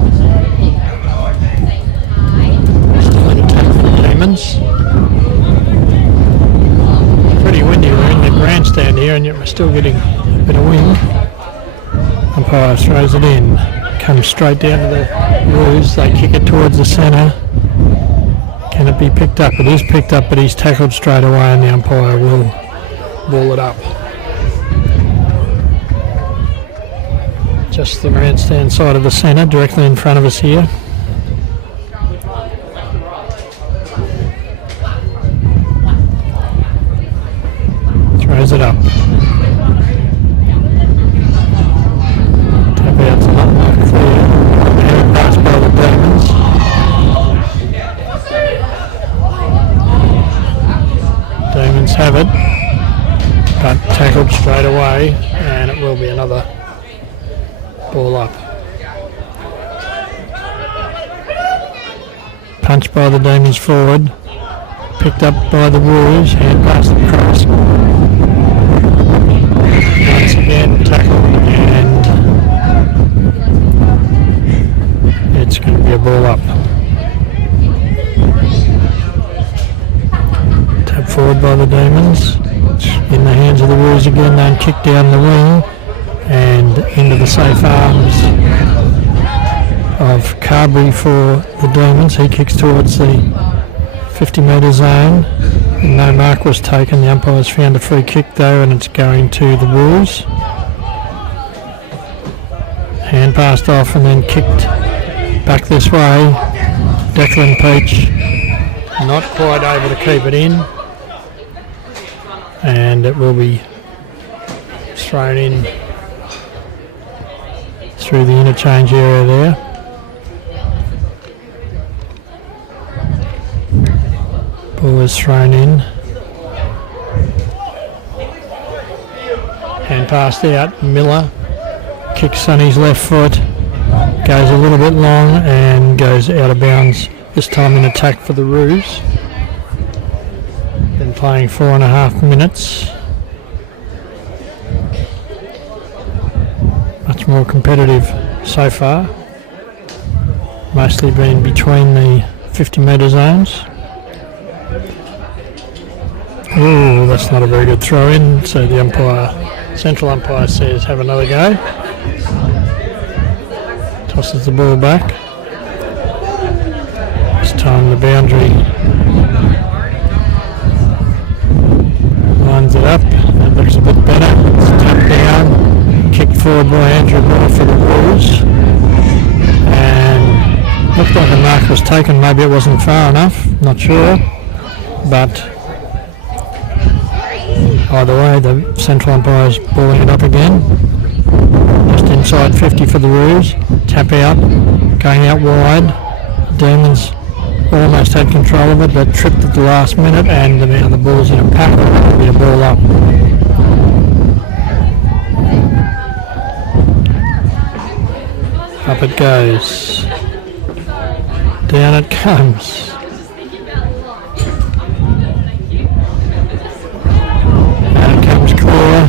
Still in attack for the Demons. Pretty windy. We're in the grandstand here, and yet we're still getting a bit of wind. Umpire throws it in. Comes straight down to the Roos. They kick it towards the centre. Can it be picked up? It is picked up, but he's tackled straight away, and the umpire will ball it up. Just the grandstand side of the centre, directly in front of us here. Throws it up. Tap out's not clear. And pass by the Demons. Demons have it, but tackled straight away, and it will be another ball up. Punched by the Demons forward, picked up by the Roos, hand pass across. Once again tackled, and it's going to be a ball up. Forward by the Demons, in the hands of the Roos again, then kick down the wing and into the safe arms of Carberry for the Demons. He kicks towards the 50 metre zone. No mark was taken. The umpires found a free kick though, and it's going to the Roos. Hand passed off and then kicked back this way. Declan Peach not quite able to keep it in. And it will be thrown in through the interchange area there. Ball is thrown in. Hand passed out. Miller kicks on his left foot. Goes a little bit long and goes out of bounds. This time in attack for the Roos. Been playing 4.5 minutes. Much more competitive so far. Mostly been between the 50 metre zones. Oh, that's not a very good throw in, so the umpire, central umpire says have another go. Tosses the ball back. This time the boundary lines it up. That looks a bit better. It's tapped down. Kicked forward by Andrew Moore for the Roos. And looked like a mark was taken. Maybe it wasn't far enough, not sure. But either way, the central umpire's balling it up again. Just inside 50 for the Roos. Tap out, going out wide. Demons almost had control of it, but tripped at the last minute, and now the ball's in a pack. It'll be a ball up. Up it goes. Down it comes. Out comes Cora.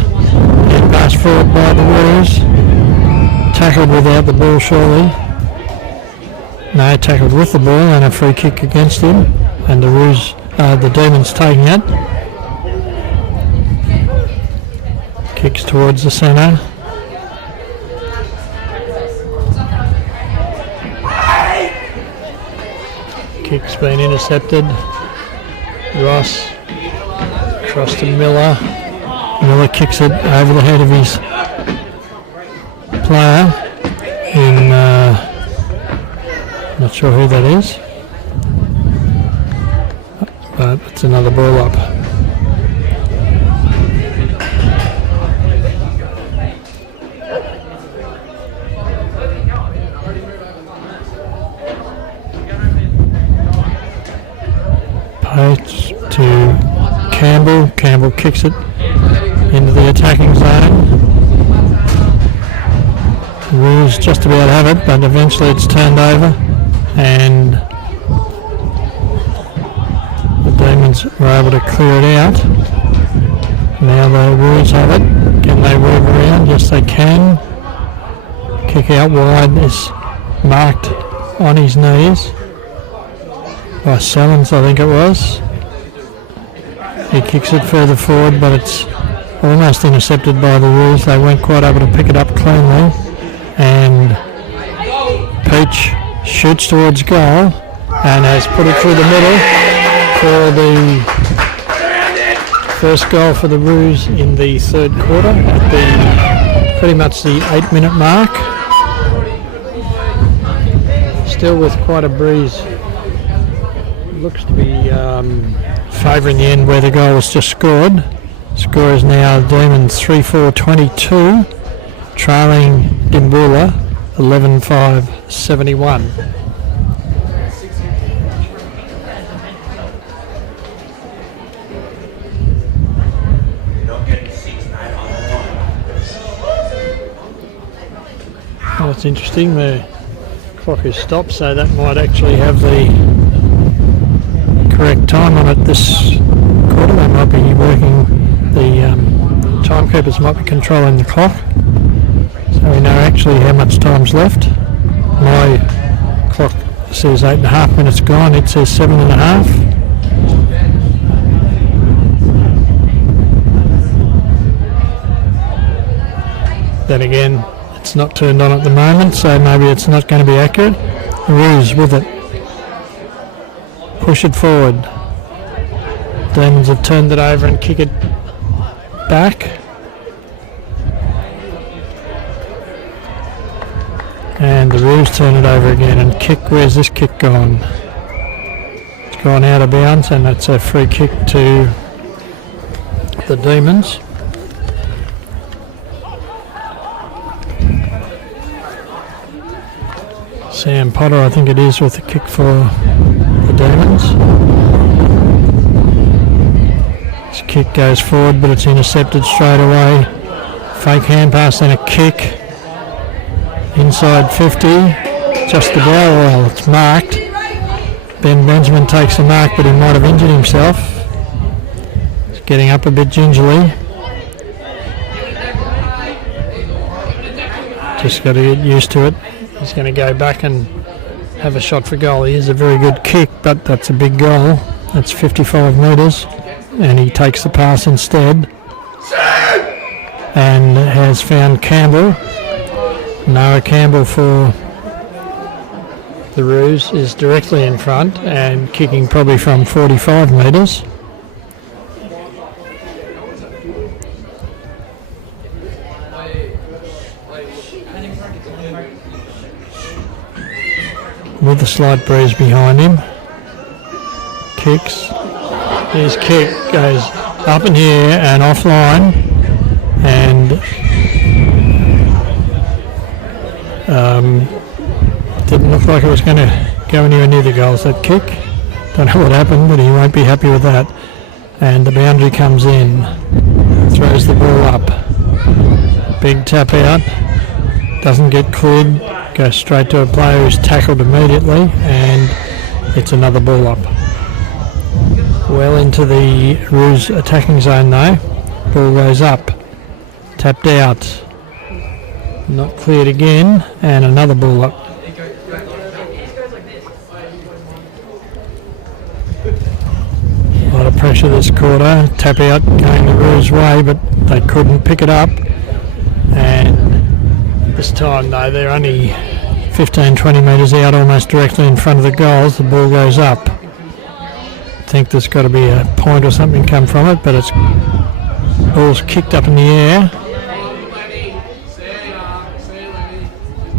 Then passed forward by the Roos. Tackled without the ball, surely. No, tackled with the ball, and a free kick against him. And the Roos, the Demons taking it. Kicks towards the centre. Kick's been intercepted. Ross across to Miller. Miller kicks it over the head of his player. Not sure who that is, but it's another ball up. Pace to Campbell. Campbell kicks it into the attacking zone. Roos just about have it, but eventually it's turned over, and the Demons were able to clear it out. Now the Roos have it. Can they move around? Yes, they can. Kick out wide is marked on his knees by Sellens, I think it was. He kicks it further forward, but it's almost intercepted by the Roos. They weren't quite able to pick it up cleanly. And Peach shoots towards goal and has put it through the middle for the first goal for the Roos in the third quarter at the pretty much the 8-minute mark. Still with quite a breeze. Looks to be favouring the end where the goal was just scored. Score is now Demons 3-4-22, trailing Dimboola 11-5-71. Well, that's interesting. The clock is stopped, so that might actually have the correct time on it this quarter. They might be working, the timekeepers might be controlling the clock, so we know actually how much time's left. My clock says 8.5 minutes gone, it says 7.5. Then again, it's not turned on at the moment, so maybe it's not going to be accurate. Roos with it. Push it forward. Demons have turned it over and kick it back. And the Roos turn it over again and kick. Where's this kick gone? It's gone out of bounds, and that's a free kick to the Demons. Sam Potter, I think it is, with the kick for the Demons. This kick goes forward, but it's intercepted straight away. Fake hand pass and a kick. Inside 50, just about. Well, it's marked. Ben Benjamin takes the mark, but he might have injured himself. He's getting up a bit gingerly. Just got to get used to it. He's going to go back and have a shot for goal. He is a very good kick, but that's a big goal. That's 55 metres, and he takes the pass instead. And has found Campbell. Noah Campbell for the Roos is directly in front and kicking probably from 45 metres. with the slight breeze behind him. Kicks. His kick goes up in the air and offline, and didn't look like it was going to go anywhere near the goals, that kick. Don't know what happened, but he won't be happy with that. And the boundary comes in, throws the ball up. Big tap out, doesn't get cleared, goes straight to a player who's tackled immediately, and it's another ball up. Well into the Roos attacking zone though. Ball goes up, tapped out, not cleared again, and another ball up. A lot of pressure this quarter, tap out going the Roos way, but they couldn't pick it up. And this time though, they're only 15-20 metres out, almost directly in front of the goals. The ball goes up. I think there's got to be a point or something come from it, but it's ball's kicked up in the air.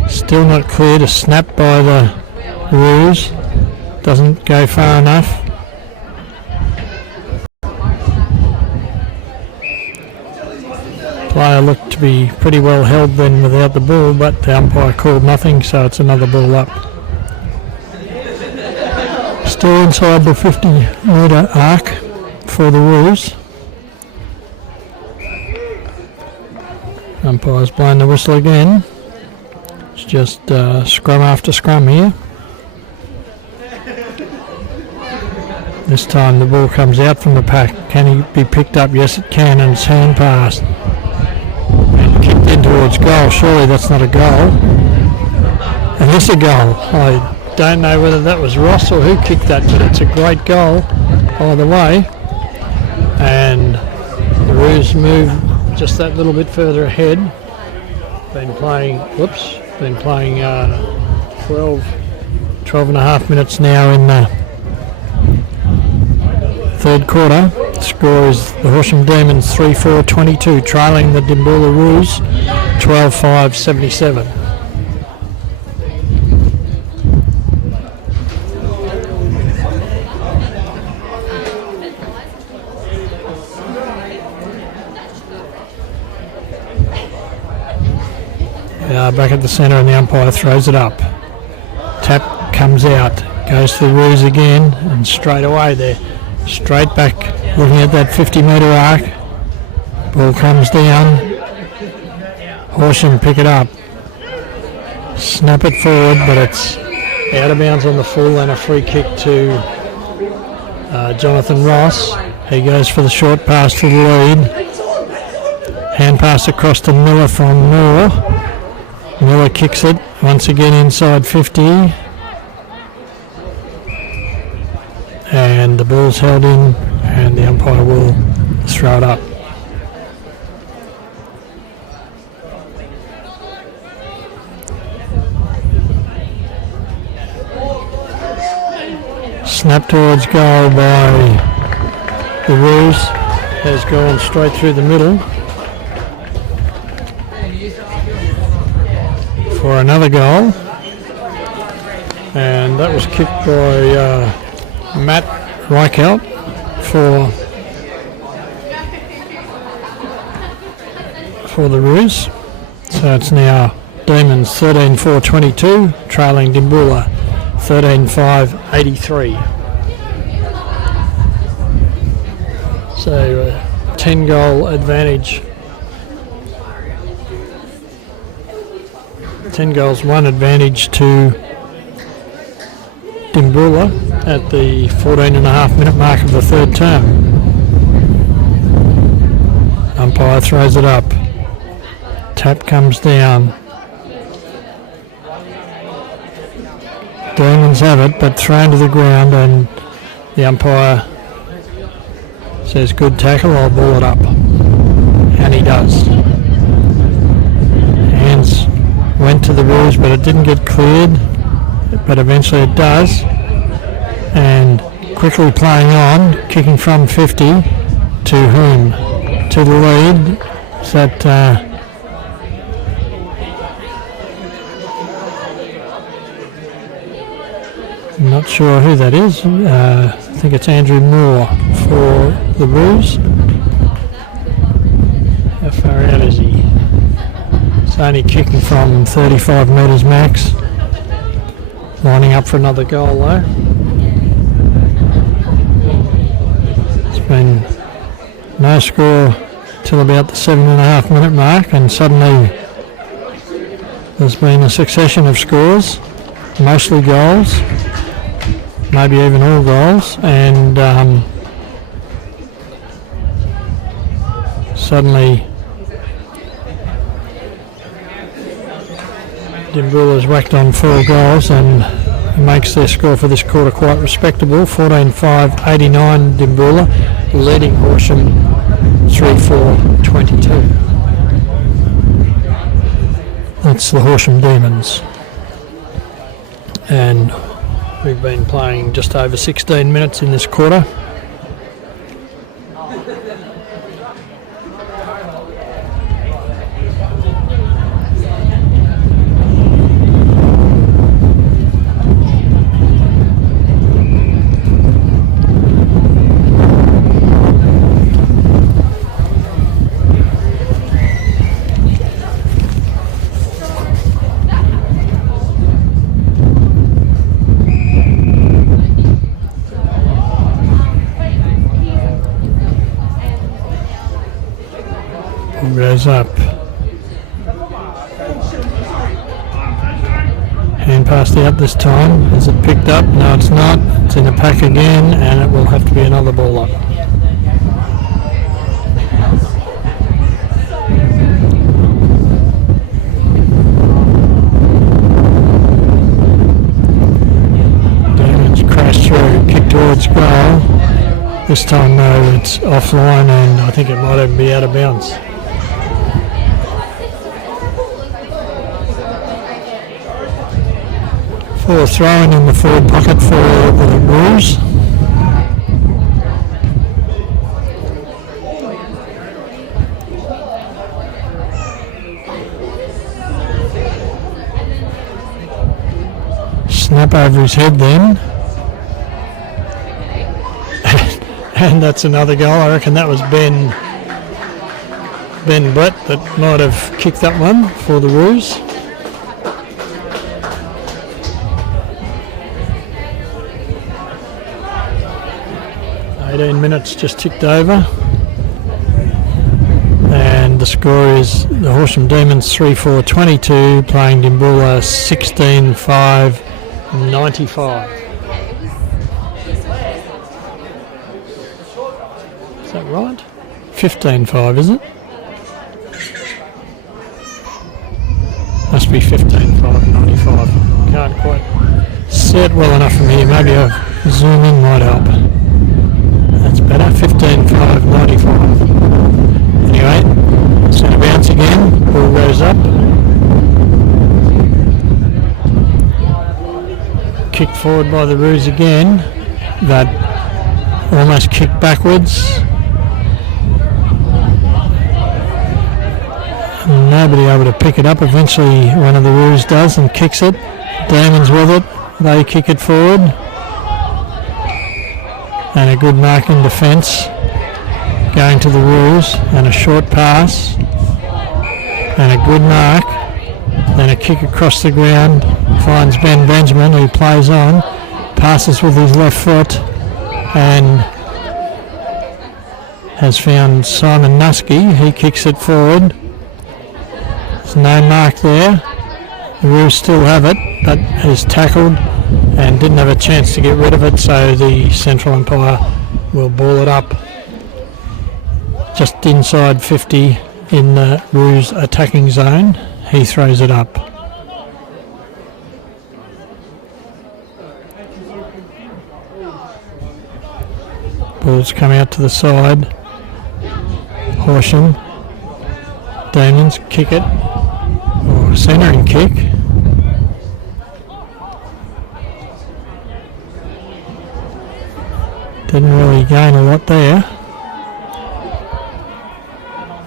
Still not cleared. A snap by the Roos. Doesn't go far enough. Player looked to be pretty well held then without the ball, but the umpire called nothing, so it's another ball up. Still inside the 50-metre arc for the Roos. Umpire's blowing the whistle again. It's just scrum after scrum here. This time the ball comes out from the pack. Can he be picked up? Yes it can, and it's hand passed. And kicked in towards goal. Surely that's not a goal. And it's a goal. I don't know whether that was Ross or who kicked that, but it's a great goal either way. And the Roos move just that little bit further ahead. Been playing 12 and a half minutes now in the third quarter. The score is the HorshamDemons 3-4-22, trailing the DimboolaRoos 12-5-77. Back at the centre, and the umpire throws it up. Tap comes out, goes to the Roos again, and straight away they're straight back looking at that 50-metre arc. Ball comes down. Horsham pick it up. Snap it forward, but it's out of bounds on the full, and a free kick to Jonathan Ross. He goes for the short pass to the lead. Hand pass across to Miller from Moore. Miller kicks it once again inside 50, and the ball's held in, and the umpire will throw it up. Snap towards goal by the Roos, has gone straight through the middle for another goal, and that was kicked by Matt Reichelt for the Roos. So it's now Demons 13-4-22, trailing Dimboola 13-5-83. So 10-goal advantage. 10 goals, 1 advantage to Dimboola at the 14.5-minute mark of the third term. Umpire throws it up. Tap comes down. Demons have it, but thrown to the ground, and the umpire says good tackle, I'll ball it up. And he does. Hands went to the Roos, but it didn't get cleared, but eventually it does, and quickly playing on, kicking from 50 to whom? To the lead. Is that I'm not sure who that is. I think it's Andrew Moore for the Roos. How far out is he? It's only kicking from 35 metres max. Lining up for another goal though. It's been no score till about the 7.5 minute mark, and suddenly there's been a succession of scores, mostly goals, maybe even all goals, and suddenly Dimboola's whacked on 4 goals and makes their score for this quarter quite respectable. 14-5-89 Dimboola, leading Horsham 3-4-22. That's the Horsham Demons. And we've been playing just over 16 minutes in this quarter. Goes up. Hand passed out this time. Is it picked up? No, it's not. It's in the pack again, and it will have to be another ball up. Damage crashed through, kick towards goal. This time, though, it's offline, and I think it might even be out of bounds. For throwing in the forward pocket for the Roos. Snap over his head then. And that's another goal. I reckon that was Ben Brett that might have kicked that one for the Roos. 18 minutes just ticked over, and the score is the Horsham Demons 3-4-22 playing Dimboola 16-5-95. Is that right? 15-5, is it? Must be 15-5-95. Can't quite see it well enough from here. Maybe I'll zoom in might help. That's better, 15-5-95. Anyway, centre bounce again, ball goes up. Kicked forward by the Roos again, but almost kicked backwards. Nobody able to pick it up. Eventually one of the Roos does and kicks it. Demons with it, they kick it forward. And a good mark in defence going to the Roos, and a short pass and a good mark, then a kick across the ground, finds Ben Benjamin who plays on, passes with his left foot and has found Simon Nusky. He kicks it forward. There's no mark there. The Roos still have it, but is tackled and didn't have a chance to get rid of it, so the Central Empire will ball it up just inside 50 in the Roos attacking zone. He throws it up. Ball's come out to the side. Horsham Demons kick it, or centering kick. Didn't really gain a lot there.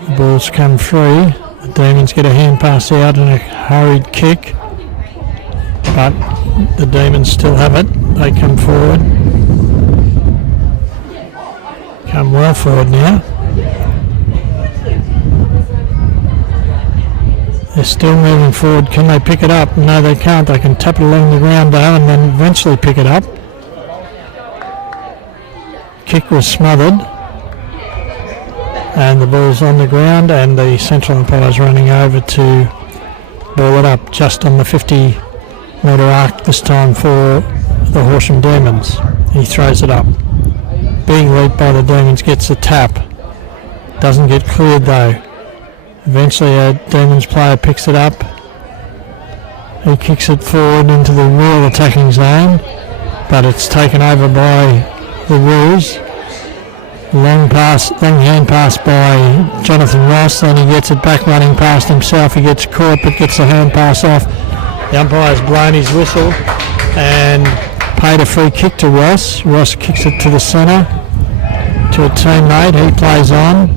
The ball's come free. The Demons get a hand pass out and a hurried kick, but the Demons still have it. they come forward. Come well forward now. They're still moving forward. Can they pick it up? No, they can't. They can tap it along the ground though and then eventually pick it up. Kick was smothered. And the ball's on the ground and the central umpire's running over to ball it up just on the 50 metre arc this time for the Horsham Demons. He throws it up. Being leaped by the Demons, gets the tap. Doesn't get cleared though. Eventually a Demons player picks it up. He kicks it forward into the real attacking zone, but it's taken over by the Roos. Long hand pass by Jonathan Ross, then he gets it back running past himself. He gets caught but gets the hand pass off. The umpire's blown his whistle and paid a free kick to Ross. Ross kicks it to the centre to a teammate. He plays on,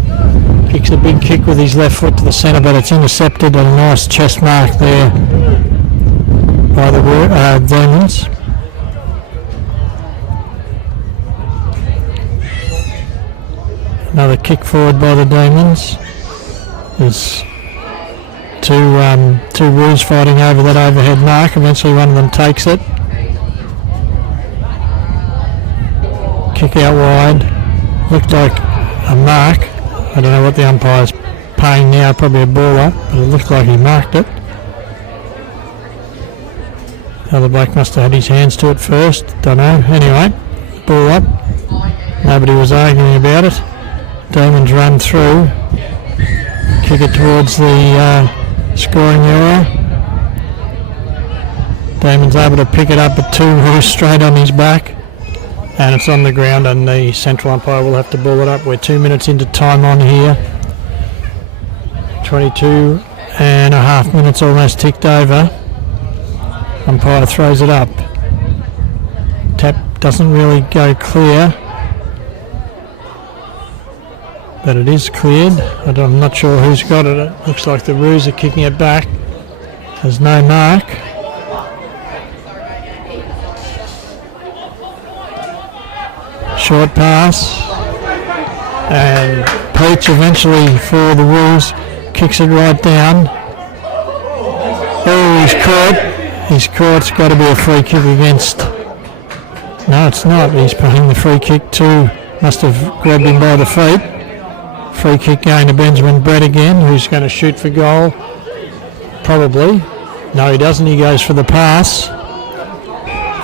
kicks a big kick with his left foot to the centre, but it's intercepted and a nice chest mark there by the Demons. Another kick forward by the Demons. There's two Roos fighting over that overhead mark. Eventually one of them takes it. Kick out wide. Looked like a mark. I don't know what the umpire's paying now, probably a baller, but it looked like he marked it. The other bloke must have had his hands to it first. Don't know. Anyway, ball up. Nobody was arguing about it. Demons run through, kick it towards the scoring area. Demons able to pick it up, but two Roos straight on his back, and it's on the ground and the central umpire will have to ball it up. We're 2 minutes into time on here. 22 and a half minutes almost ticked over. Umpire throws it up. Tap doesn't really go clear, but it is cleared. I'm not sure who's got it. It looks like the Roos are kicking it back. There's no mark. Short pass. And Peach eventually for the Roos kicks it right down. Oh, he's caught. He's caught. It's got to be a free kick against. No, it's not. He's paying the free kick too. Must have grabbed him by the feet. Free kick going to Benjamin Brett again, who's going to shoot for goal. Probably. No, he doesn't. He goes for the pass.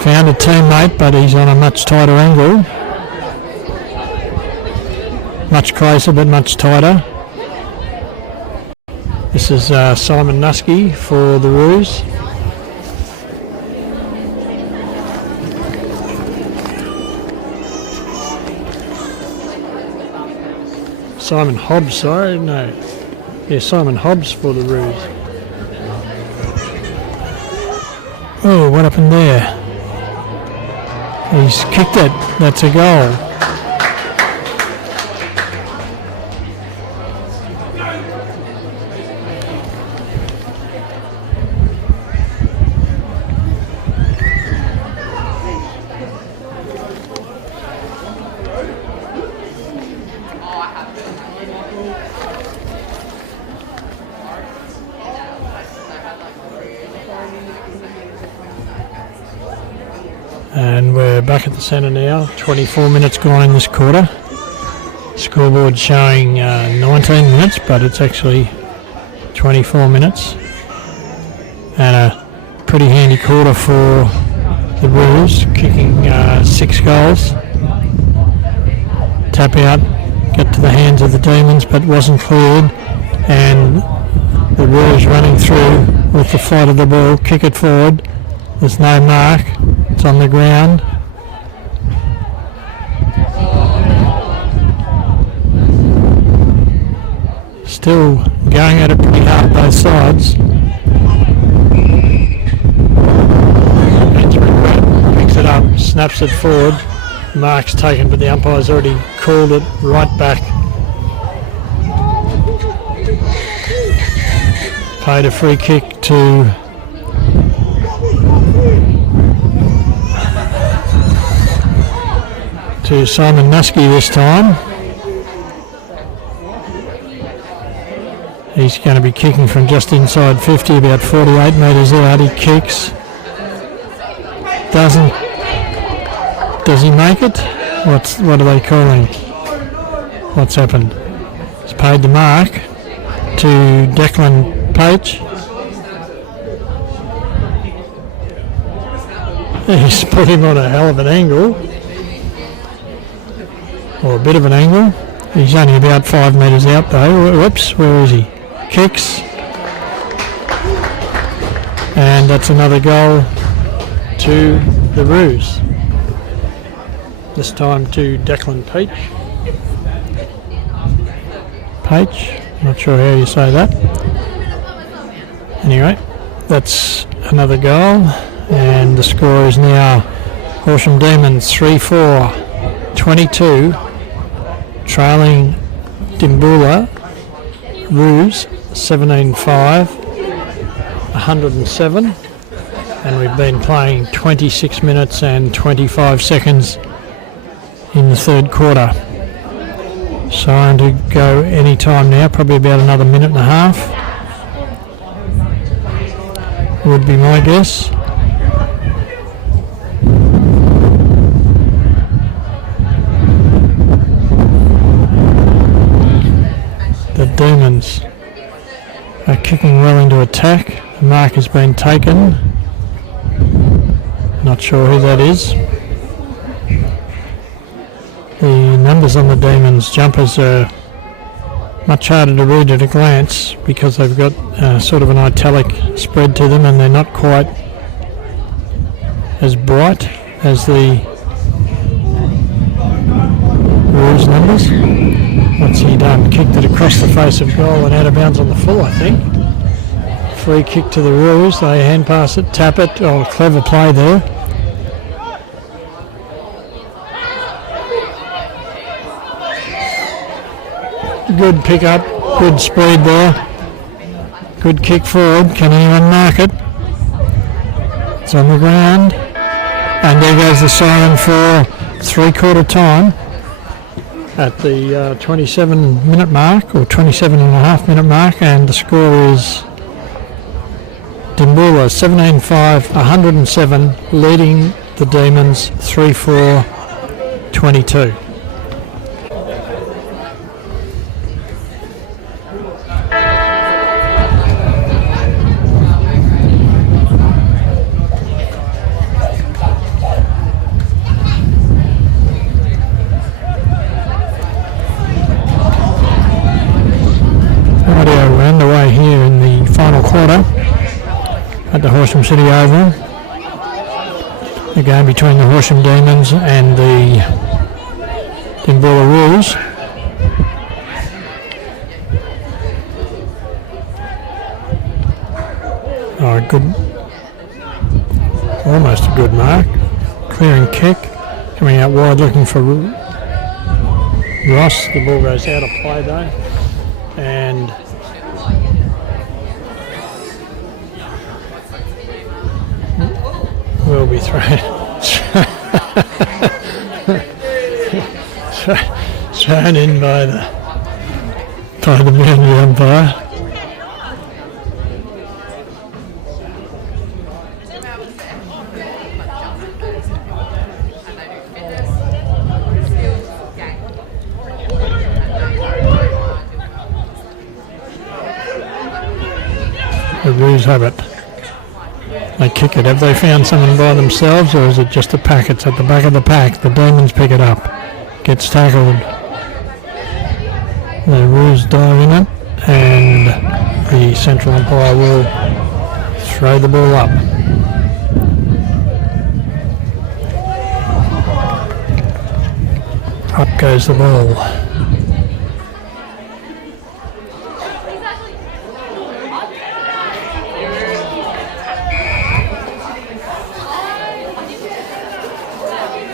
Found a teammate, but he's on a much tighter angle. Much closer, but much tighter. This is Simon Nusky for the Roos. Simon Hobbs, sorry, no. Yeah, Simon Hobbs for the Roos. Oh, what happened there? He's kicked it. That's a goal. And we're back at the centre now. 24 minutes gone in this quarter. Scoreboard showing 19 minutes, but it's actually 24 minutes. And a pretty handy quarter for the Roos, kicking 6 goals. Tap out, get to the hands of the Demons, but wasn't cleared. And the Roos running through with the flight of the ball, kick it forward. There's no mark. It's on the ground. Still going at it pretty hard both sides. Benjamin Brett picks it up, snaps it forward. Mark's taken, but the umpire's already called it right back. Paid a free kick to to Simon Nuskey this time. He's going to be kicking from just inside 50, about 48 metres out. He kicks. Does he make it? What are they calling? What's happened? He's paid the mark to Declan Page. He's put him on a hell of an angle, or a bit of an angle. He's only about 5 metres out though. Whoops, where is he? Kicks. And that's another goal to the Roos. This time to Declan Page. Not sure how you say that. Anyway, that's another goal. And the score is now HorshamDemons 3-4, 22, trailing DimboolaRoos 17-5, 107, and we've been playing 26 minutes and 25 seconds in the third quarter. Signed to go any time now, probably about another minute and a half, would be my guess. The Demons are kicking well into attack. The mark has been taken. Not sure who that is. The numbers on the Demons jumpers are much harder to read at a glance because they've got sort of an italic spread to them, and they're not quite as bright as the Roos numbers. What's he done? Kicked it across the face of goal and out of bounds on the full, I think. Free kick to the Roos. They hand pass it, tap it. Oh, clever play there. Good pick up, good speed there. Good kick forward. Can anyone mark it? It's on the ground. And there goes the siren for three-quarter time at the 27-minute mark, or 27.5-minute mark, and the score is Dimboola 17-5, 107, leading the Demons 3-4, 22. At the Horsham City Oval, the game between the HorshamDemons and the DimboolaRoos. Oh, almost a good mark. Clearing kick, coming out wide looking for Ross. The ball goes out of play though, and will be thrown in by the boundary umpire. The Roos have it. They kick it. Have they found someone by themselves, or is it just a pack? It's at the back of the pack. The Demons pick it up. Gets tackled. The Roos dive in it, and the central umpire will throw the ball up. Up goes the ball.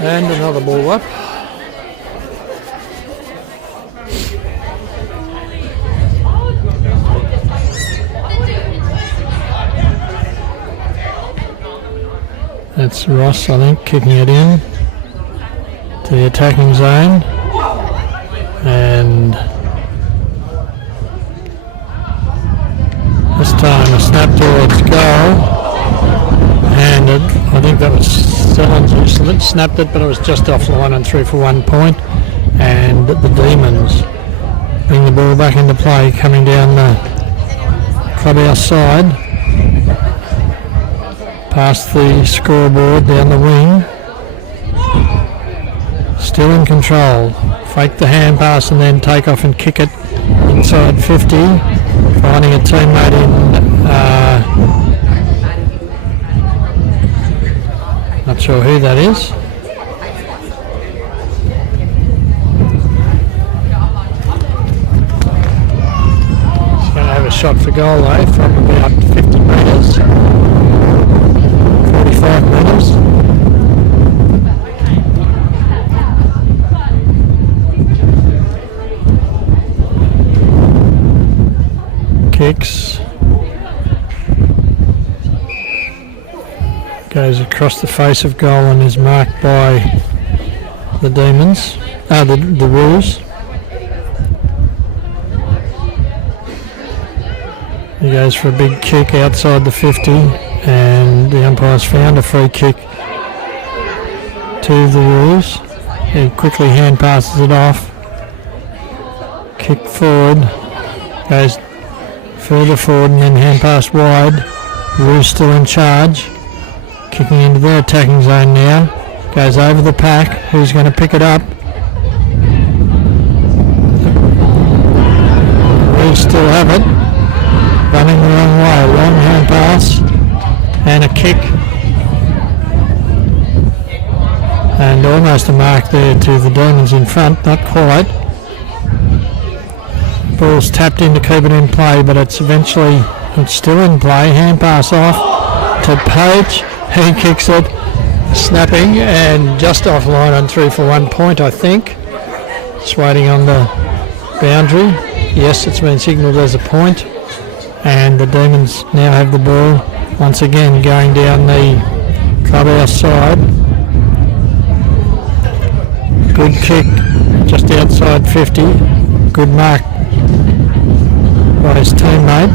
And another ball up. That's Ross, I think, kicking it in to to the attacking zone, and this time a snap towards goal. Handed. I think that was Sellens who snapped it, but it was just offline and through for 1 point. And the Demons bring the ball back into play, coming down the clubhouse side, past the scoreboard, down the wing. Still in control. Fake the hand pass and then take off and kick it inside 50. Finding a teammate in... not sure who that is. He's going to have a shot for goal though from about 50 metres. 45 metres. Kicks. Goes across the face of goal and is marked by the Demons, the Roos. He goes for a big kick outside the 50, and the umpire's found a free kick to the Roos. He quickly hand passes it off. Kick forward, goes further forward and then hand pass wide. Roos still in charge. Kicking into their attacking zone now. Goes over the pack. Who's going to pick it up? We still have it. Running the wrong way. Long hand pass. And a kick. And almost a mark there to the Demons in front. Not quite. Ball's tapped in to keep it in play, but it's still in play. Hand pass off to Page. He kicks it, snapping, and just offline and through for 1 point, I think. Just waiting on the boundary. Yes, it's been signalled as a point. And the Demons now have the ball once again going down the clubhouse side. Good kick just outside 50. Good mark by his teammate.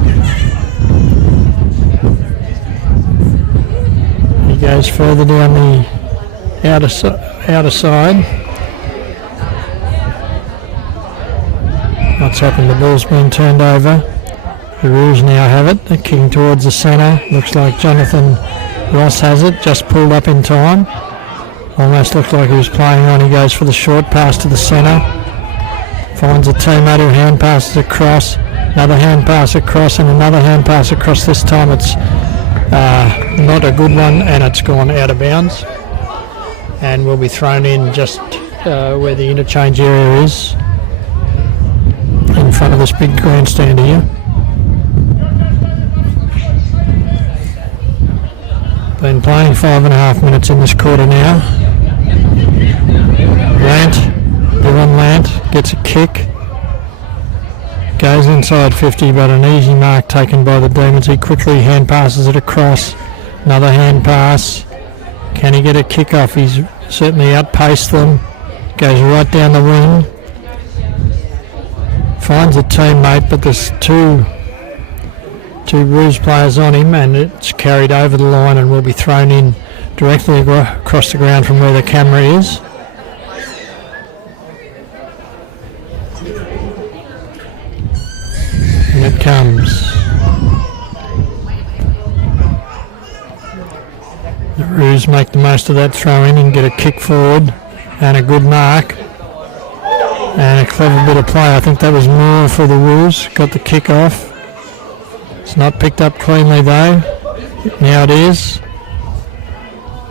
Goes further down the outer side. What's happened? The ball's been turned over. The Roos now have it. They're kicking towards the centre. Looks like Jonathan Ross has it. Just pulled up in time. Almost looked like he was playing on. He goes for the short pass to the centre. Finds a teammate who hand passes across. Another hand pass across and another hand pass across. This time it's not a good one, and it's gone out of bounds and will be thrown in just where the interchange area is in front of this big grandstand here. Been playing 5.5 minutes in this quarter now. Dylan Lant gets a kick. Goes inside 50, but an easy mark taken by the Demons. He quickly hand passes it across. Another hand pass. Can he get a kick off? He's certainly outpaced them. Goes right down the wing. Finds a teammate, but there's two Roos players on him, and it's carried over the line and will be thrown in directly across the ground from where the camera is. And it comes. The Roos make the most of that throw in and get a kick forward and a good mark and a clever bit of play. I think that was more for the Roos. Got the kick off. It's not picked up cleanly though. Now it is.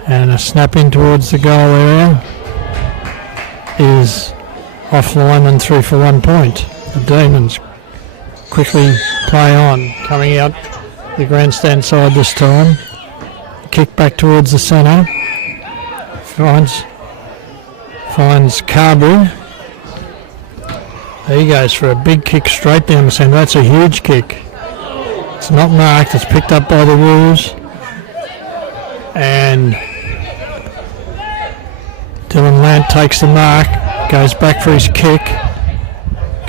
And a snap in towards the goal area is offline and through for 1 point. The Demons quickly play on, coming out the grandstand side this time. Kick back towards the centre. Finds Carberry. There he goes for a big kick straight down the centre. That's a huge kick. It's not marked. It's picked up by the Roos. And Dylan Lant takes the mark, goes back for his kick,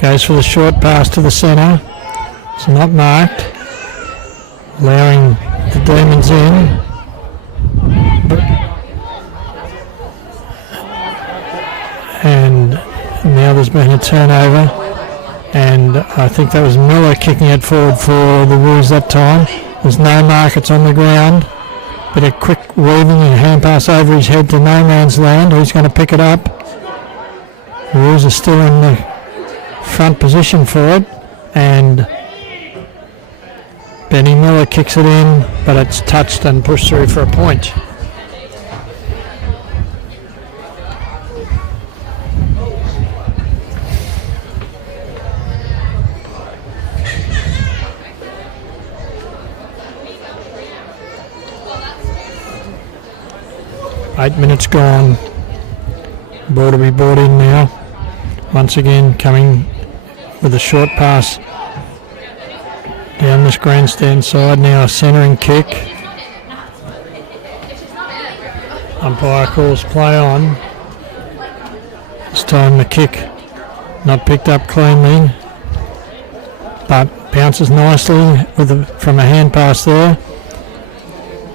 goes for the short pass to the centre. It's not marked, allowing the Demons in. And now there's been a turnover, and I think that was Miller kicking it forward for the Roos that time. There's no mark, it's on the ground. But a quick weaving and a hand pass over his head to no man's land. Who's going to pick it up? The Roos are still in the front position for it, and Benny Miller kicks it in, but it's touched and pushed through for a point. Eight minutes gone. Ball to be brought in now. Once again coming with a short pass down this grandstand side. Now a centering kick. Umpire calls play on. This time the kick not picked up cleanly, but bounces nicely from a hand pass there.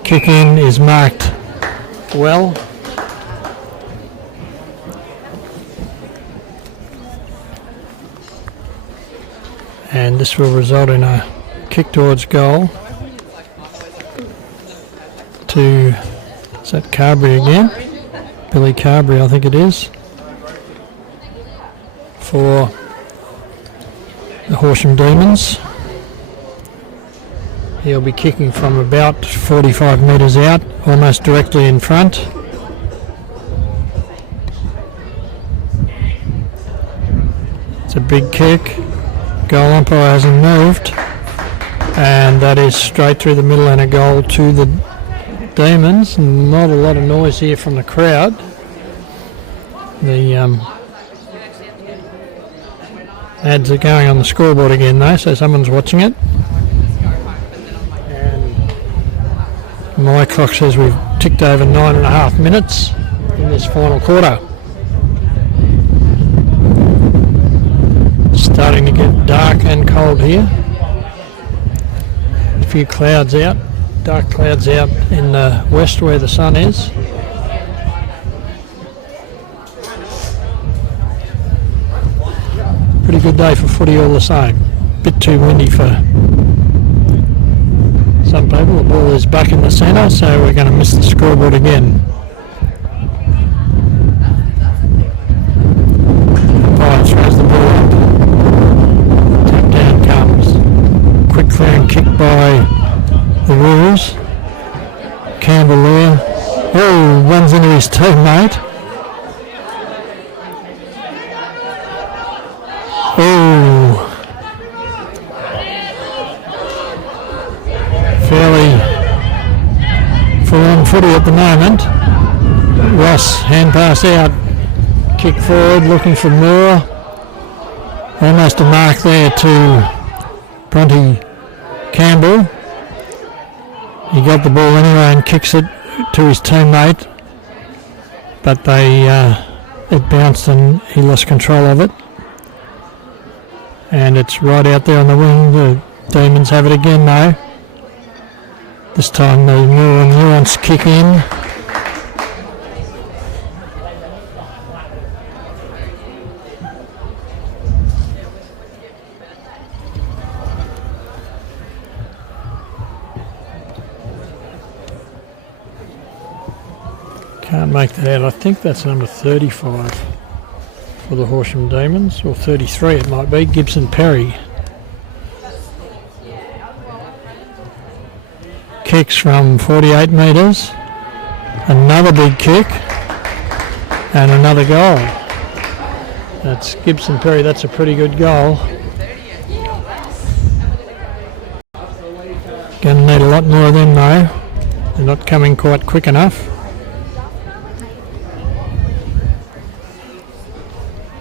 Kick in is marked well. And this will result in a kick towards goal to, is that Carberry again? Billy Carberry, I think it is, for the Horsham Demons. He'll be kicking from about 45 metres out, almost directly in front. It's a big kick. Goal umpire hasn't moved, and that is straight through the middle and a goal to the Demons. Not a lot of noise here from the crowd. The ads are going on the scoreboard again though, so someone's watching it. My clock says we've ticked over 9.5 minutes in this final quarter. Starting to get dark and cold here. A few clouds out, dark clouds out in the west where the sun is. Pretty good day for footy all the same. Bit too windy for some people. The ball is back in the centre, so we're going to miss the scoreboard again. Umpire throws the ball up. Tap down comes. Quick clearing kick by the Roos. Campbell there. Oh, runs into his teammate. Oh. Fairly full-on footy at the moment. Ross, hand pass out, kick forward, looking for more. Almost a mark there to Bronte Campbell. He got the ball anyway and kicks it to his teammate, but it bounced and he lost control of it. And it's right out there on the wing. The Demons have it again though. This time the more nuanced kick in. Can't make that out. I think that's number 35 for the Horsham Demons, or 33 it might be, Gibson Perry. Kicks from 48 metres, another big kick, and another goal. That's Gibson Perry, that's a pretty good goal. Going to need a lot more of them though, they're not coming quite quick enough.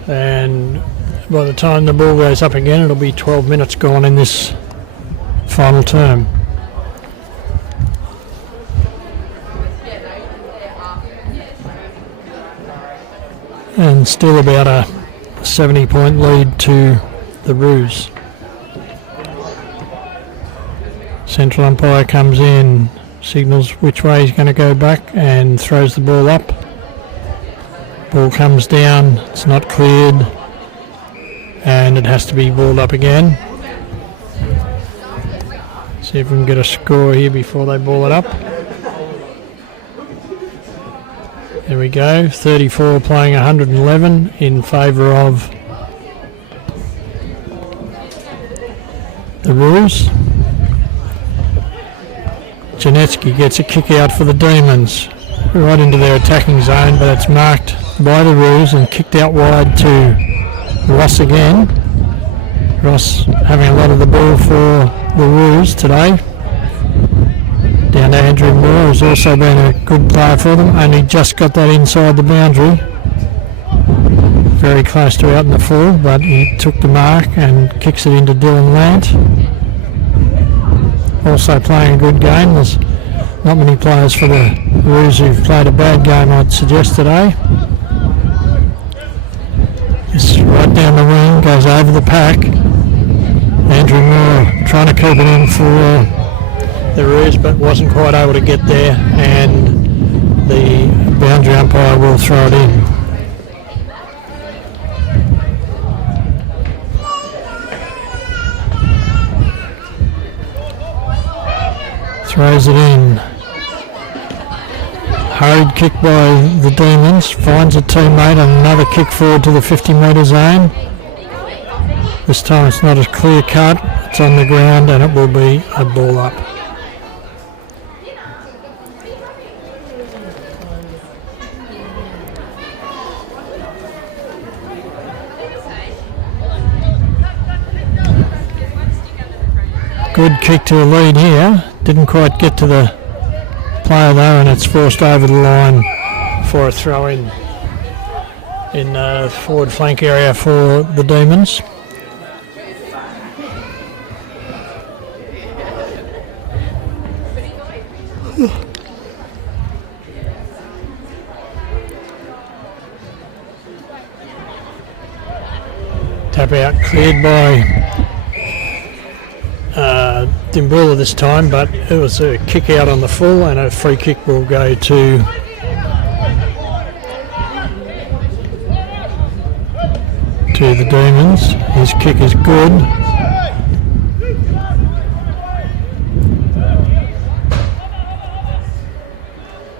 And by the time the ball goes up again, it'll be 12 minutes gone in this final term. and still about a 70-point lead to the Roos. Central umpire comes in, signals which way he's going to go back and throws the ball up. Ball comes down, it's not cleared, and it has to be balled up again. See if we can get a score here before they ball it up. There we go, 34 playing 111 in favour of the Roos. Janetsky gets a kick out for the Demons, right into their attacking zone, but it's marked by the Roos and kicked out wide to Ross again. Ross having a lot of the ball for the Roos today. Down to Andrew Moore, who's also been a good player for them, only just got that inside the boundary. Very close to out in the full, but he took the mark and kicks it into Dylan Lant. Also playing a good game. There's not many players for the Roos who've played a bad game, I'd suggest, today. It's right down the wing, goes over the pack. Andrew Moore trying to keep it in for the Roos, but wasn't quite able to get there, and the boundary umpire will throw it in. Throws it in. Hurried kick by the Demons, finds a teammate, and another kick forward to the 50-metre zone. This time it's not a clear cut, it's on the ground, and it will be a ball up. Good kick to a lead here. Didn't quite get to the player though, and it's forced over the line for a throw in forward flank area for the Demons. Tap out cleared by Dimboola this time, but it was a kick out on the full, and a free kick will go to the Demons. His kick is good.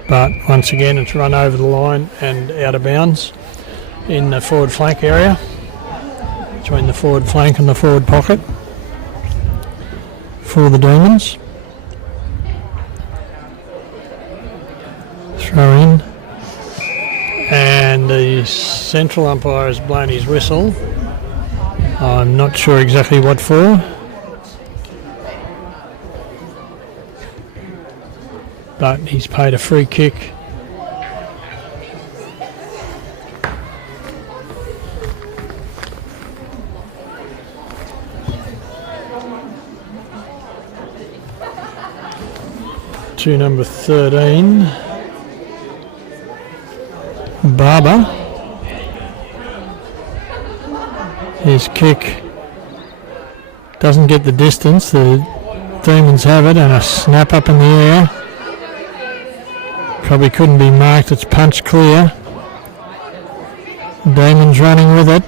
But once again it's run over the line and out of bounds in the forward flank area, between the forward flank and the forward pocket for the Demons. Throw in, and the central umpire has blown his whistle. I'm not sure exactly what for, but he's paid a free kick. To number 13, Barber. His kick doesn't get the distance. The Demons have it, and a snap up in the air. Probably couldn't be marked. It's punched clear. Demons running with it.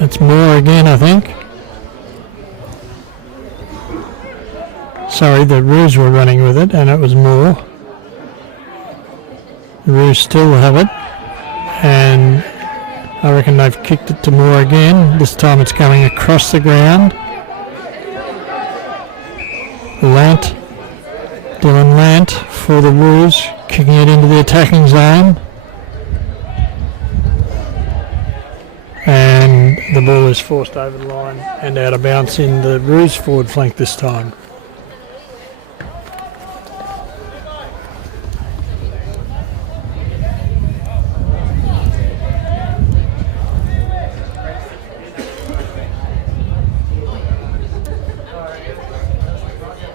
It's Moore again, I think. Sorry, the Roos were running with it, and it was Moore. The Roos still have it, and I reckon they've kicked it to Moore again. This time it's going across the ground. Dylan Lant for the Roos, kicking it into the attacking zone. And the ball is forced over the line and out of bounds in the Roos forward flank this time.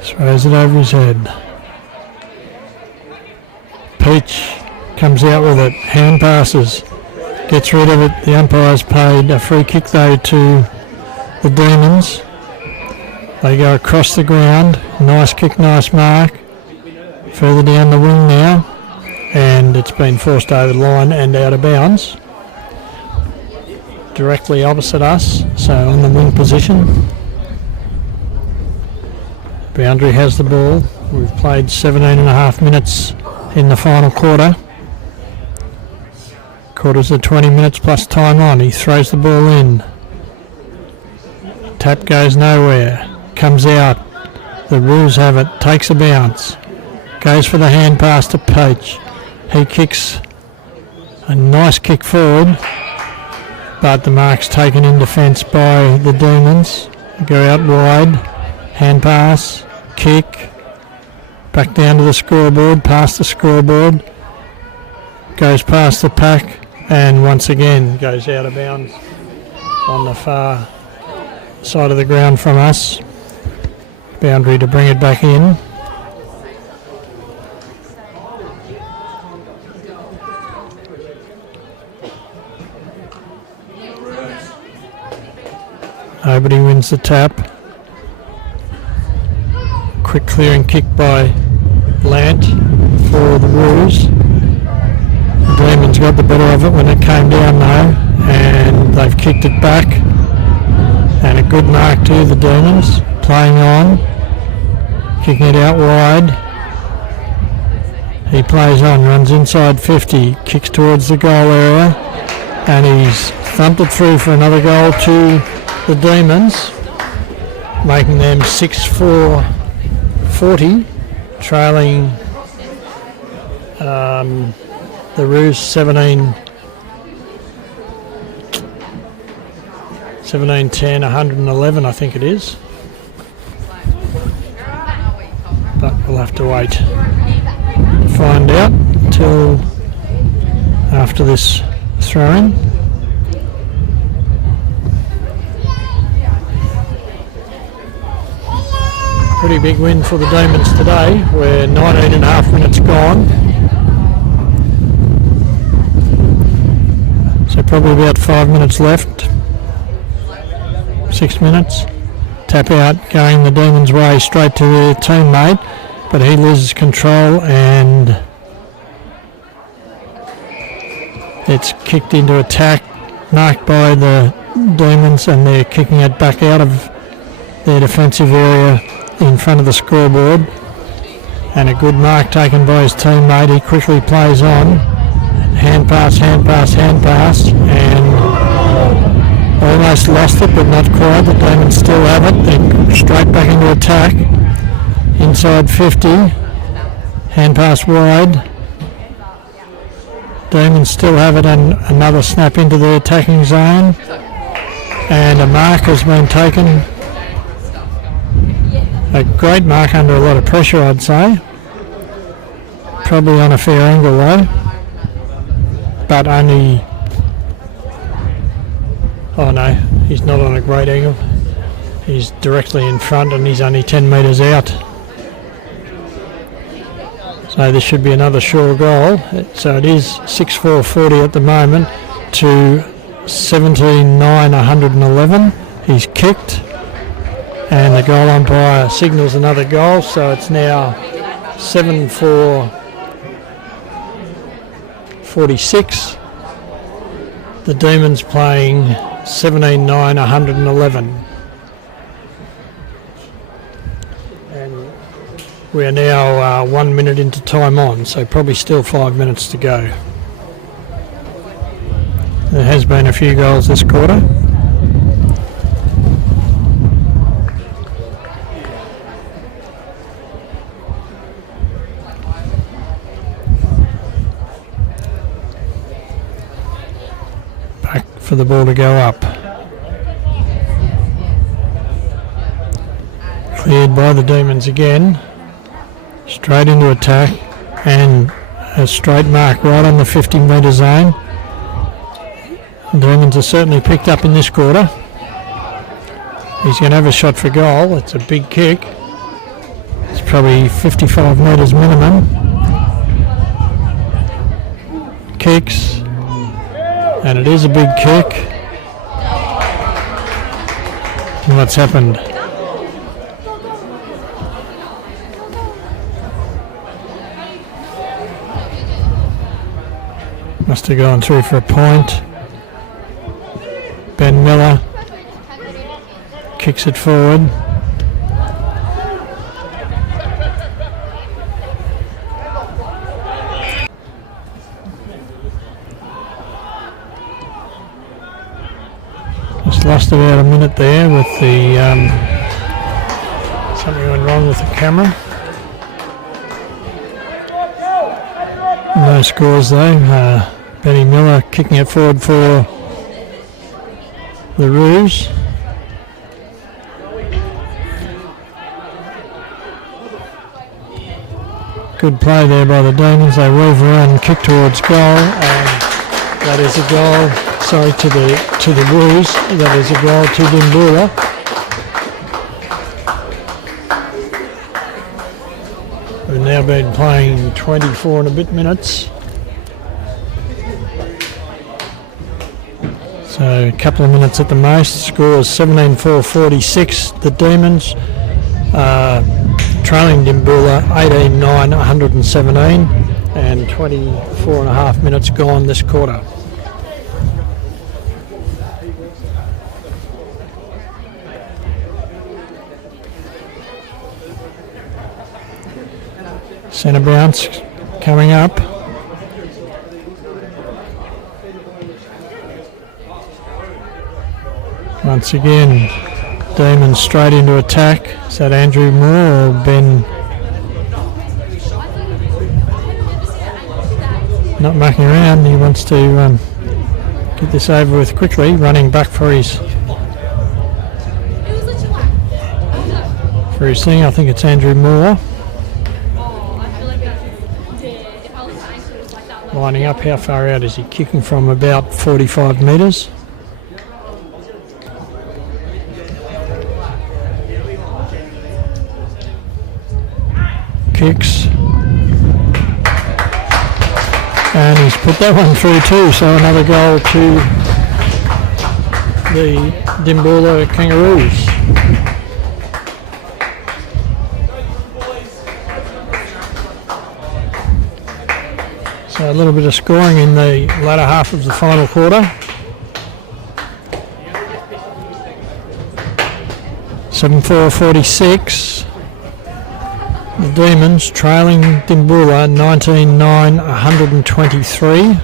Throws it over his head. Peach comes out with it, hand passes, Gets rid of it. The umpire's paid a free kick though to the Demons. They go across the ground. Nice kick, nice mark. Further down the wing now. And it's been forced over the line and out of bounds. Directly opposite us, so on the wing position. Boundary has the ball. We've played 17.5 minutes in the final quarter. Quarters of 20 minutes plus time on. He throws the ball in. Tap goes nowhere. Comes out. The Roos have it. Takes a bounce. Goes for the hand pass to Poach. He kicks a nice kick forward, but the mark's taken in defence by the Demons. Go out wide. Hand pass. Kick. Back down to the scoreboard. Past the scoreboard. Goes past the pack. And once again goes out of bounds on the far side of the ground from us. Boundary to bring it back in. Nobody wins the tap. Quick clearing kick by Lant for the Roos. The Demons got the better of it when it came down though, and they've kicked it back. And a good mark to the Demons. Playing on. Kicking it out wide. He plays on, runs inside 50, kicks towards the goal area, and he's thumped it through for another goal to the Demons, making them 6-4-40, trailing the Roos 17-10, 111 I think it is. But we'll have to wait to find out until after this throw-in. Pretty big win for the Demons today. We're 19.5 minutes gone. So probably about 5 minutes left. 6 minutes. Tap out going the Demons' way straight to their teammate, but he loses control and it's kicked into attack, marked by the Demons, and they're kicking it back out of their defensive area in front of the scoreboard. And a good mark taken by his teammate. He quickly plays on. Hand pass, hand pass, hand pass, and almost lost it, but not quite. The Demons still have it. They're straight back into attack. Inside 50. Hand pass wide. Demons still have it, and another snap into the attacking zone. And a mark has been taken. A great mark under a lot of pressure, I'd say. Probably on a fair angle though. But only... Oh no, he's not on a great angle. He's directly in front and he's only 10 metres out. So this should be another sure goal. So it is 6-4-40 at the moment to 17-9-111. He's kicked. And the goal umpire signals another goal, so it's now 7-4-46. The Demons playing 17-9-111. And we are now 1 minute into time on, so probably still 5 minutes to go. There has been a few goals this quarter. For the ball to go up. Cleared by the Demons again. Straight into attack and a straight mark right on the 50 metre zone. The Demons are certainly picked up in this quarter. He's going to have a shot for goal. It's a big kick. It's probably 55 metres minimum. Kicks. And it is a big kick. And what's happened? Must have gone through for a point. Ben Miller kicks it forward. Just lost about a minute there with the something went wrong with the camera. No scores though. Benny Miller kicking it forward for the Roos. Good play there by the Demons. They weave around and kick towards goal, and that is a goal. Sorry to the Roos. That is a goal to Dimboola. We've now been playing 24 and a bit minutes. So a couple of minutes at the most. Score is 17-4-46. The Demons trailing Dimboola 18-9-117, and 24 and a half minutes gone this quarter. Centre bounce coming up. Once again, Demons straight into attack. Is that Andrew Moore or Ben? Not mucking around. He wants to get this over with quickly. Running back for his thing. I think it's Andrew Moore. Lining up. How far out is he kicking from? About 45 metres. Kicks, and he's put that one through too, so another goal to the Dimboola Kangaroos. So a little bit of scoring in the latter half of the final quarter. 7-4-46. The Demons trailing Dimboola 19-9-123.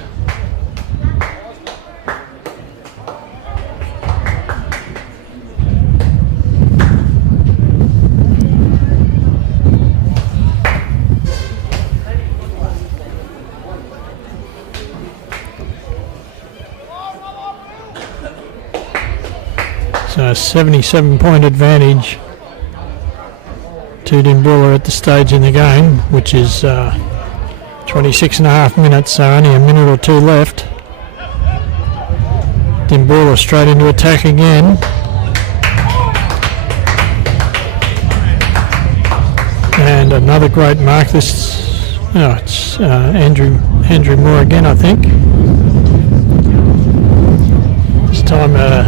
So a 77-point advantage to Dimboola at the stage in the game, which is 26 and a half minutes, so only a minute or two left. Dimboola straight into attack again. And another great mark. It's Andrew Moore again, I think. This time a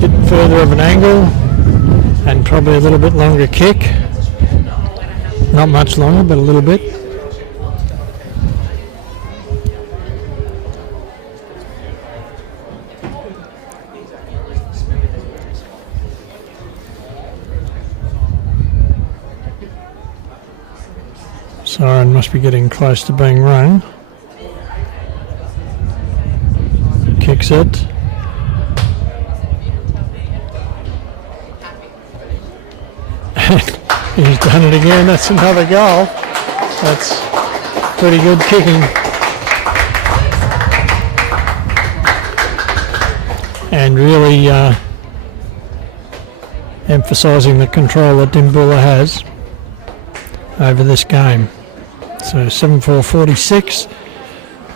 bit further of an angle and probably a little bit longer kick. Not much longer, but a little bit. Siren must be getting close to being rung. Kicks it. He's done it again. That's another goal. That's pretty good kicking. And really emphasising the control that Dimboola has over this game. So 7-4-46,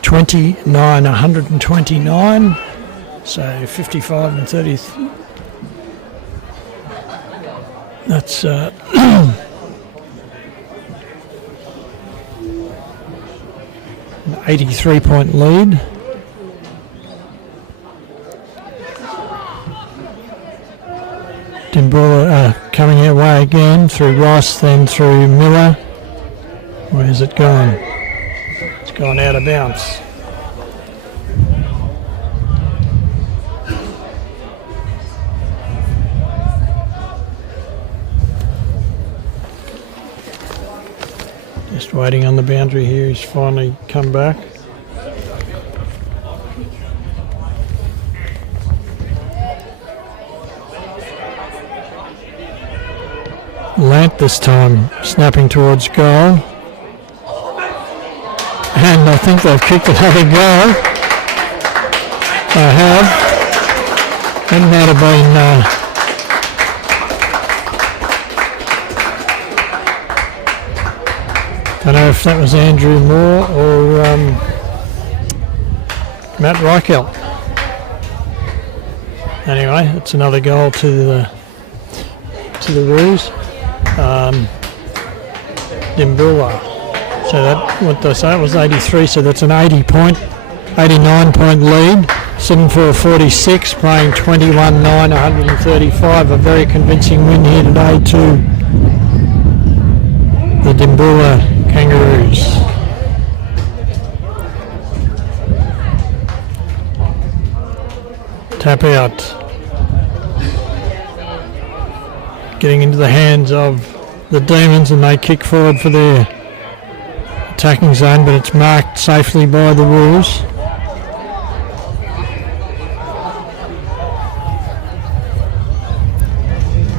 29-129. So 55 and 30. That's an 83-point lead. Dimboola coming our way again through Ross, then through Miller. Where's it gone? It's gone out of bounds. Just waiting on the boundary here. He's finally come back. Lant this time snapping towards goal. And I think they've kicked another goal. They have. That might have been don't know if that was Andrew Moore or Matt Reichelt. Anyway, it's another goal to the Roos. Dimboola. So that, what did I say? It was 83. So that's an 89 point lead. 7-4-46, playing 21-9, 135. A very convincing win here today to the Dimboola Kangaroos. Tap out. Getting into the hands of the Demons, and they kick forward for their attacking zone, but it's marked safely by the Roos.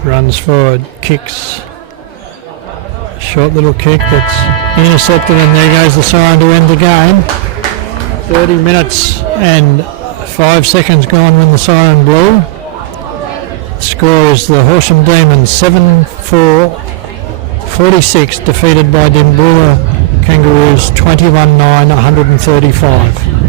Runs forward, kicks. Short little kick that's intercepted, and there goes the siren to end the game. 30 minutes and 5 seconds gone when the siren blew. The score is the HorshamDemons 7-4-46, defeated by Dimboola Kangaroos 21-9, 135.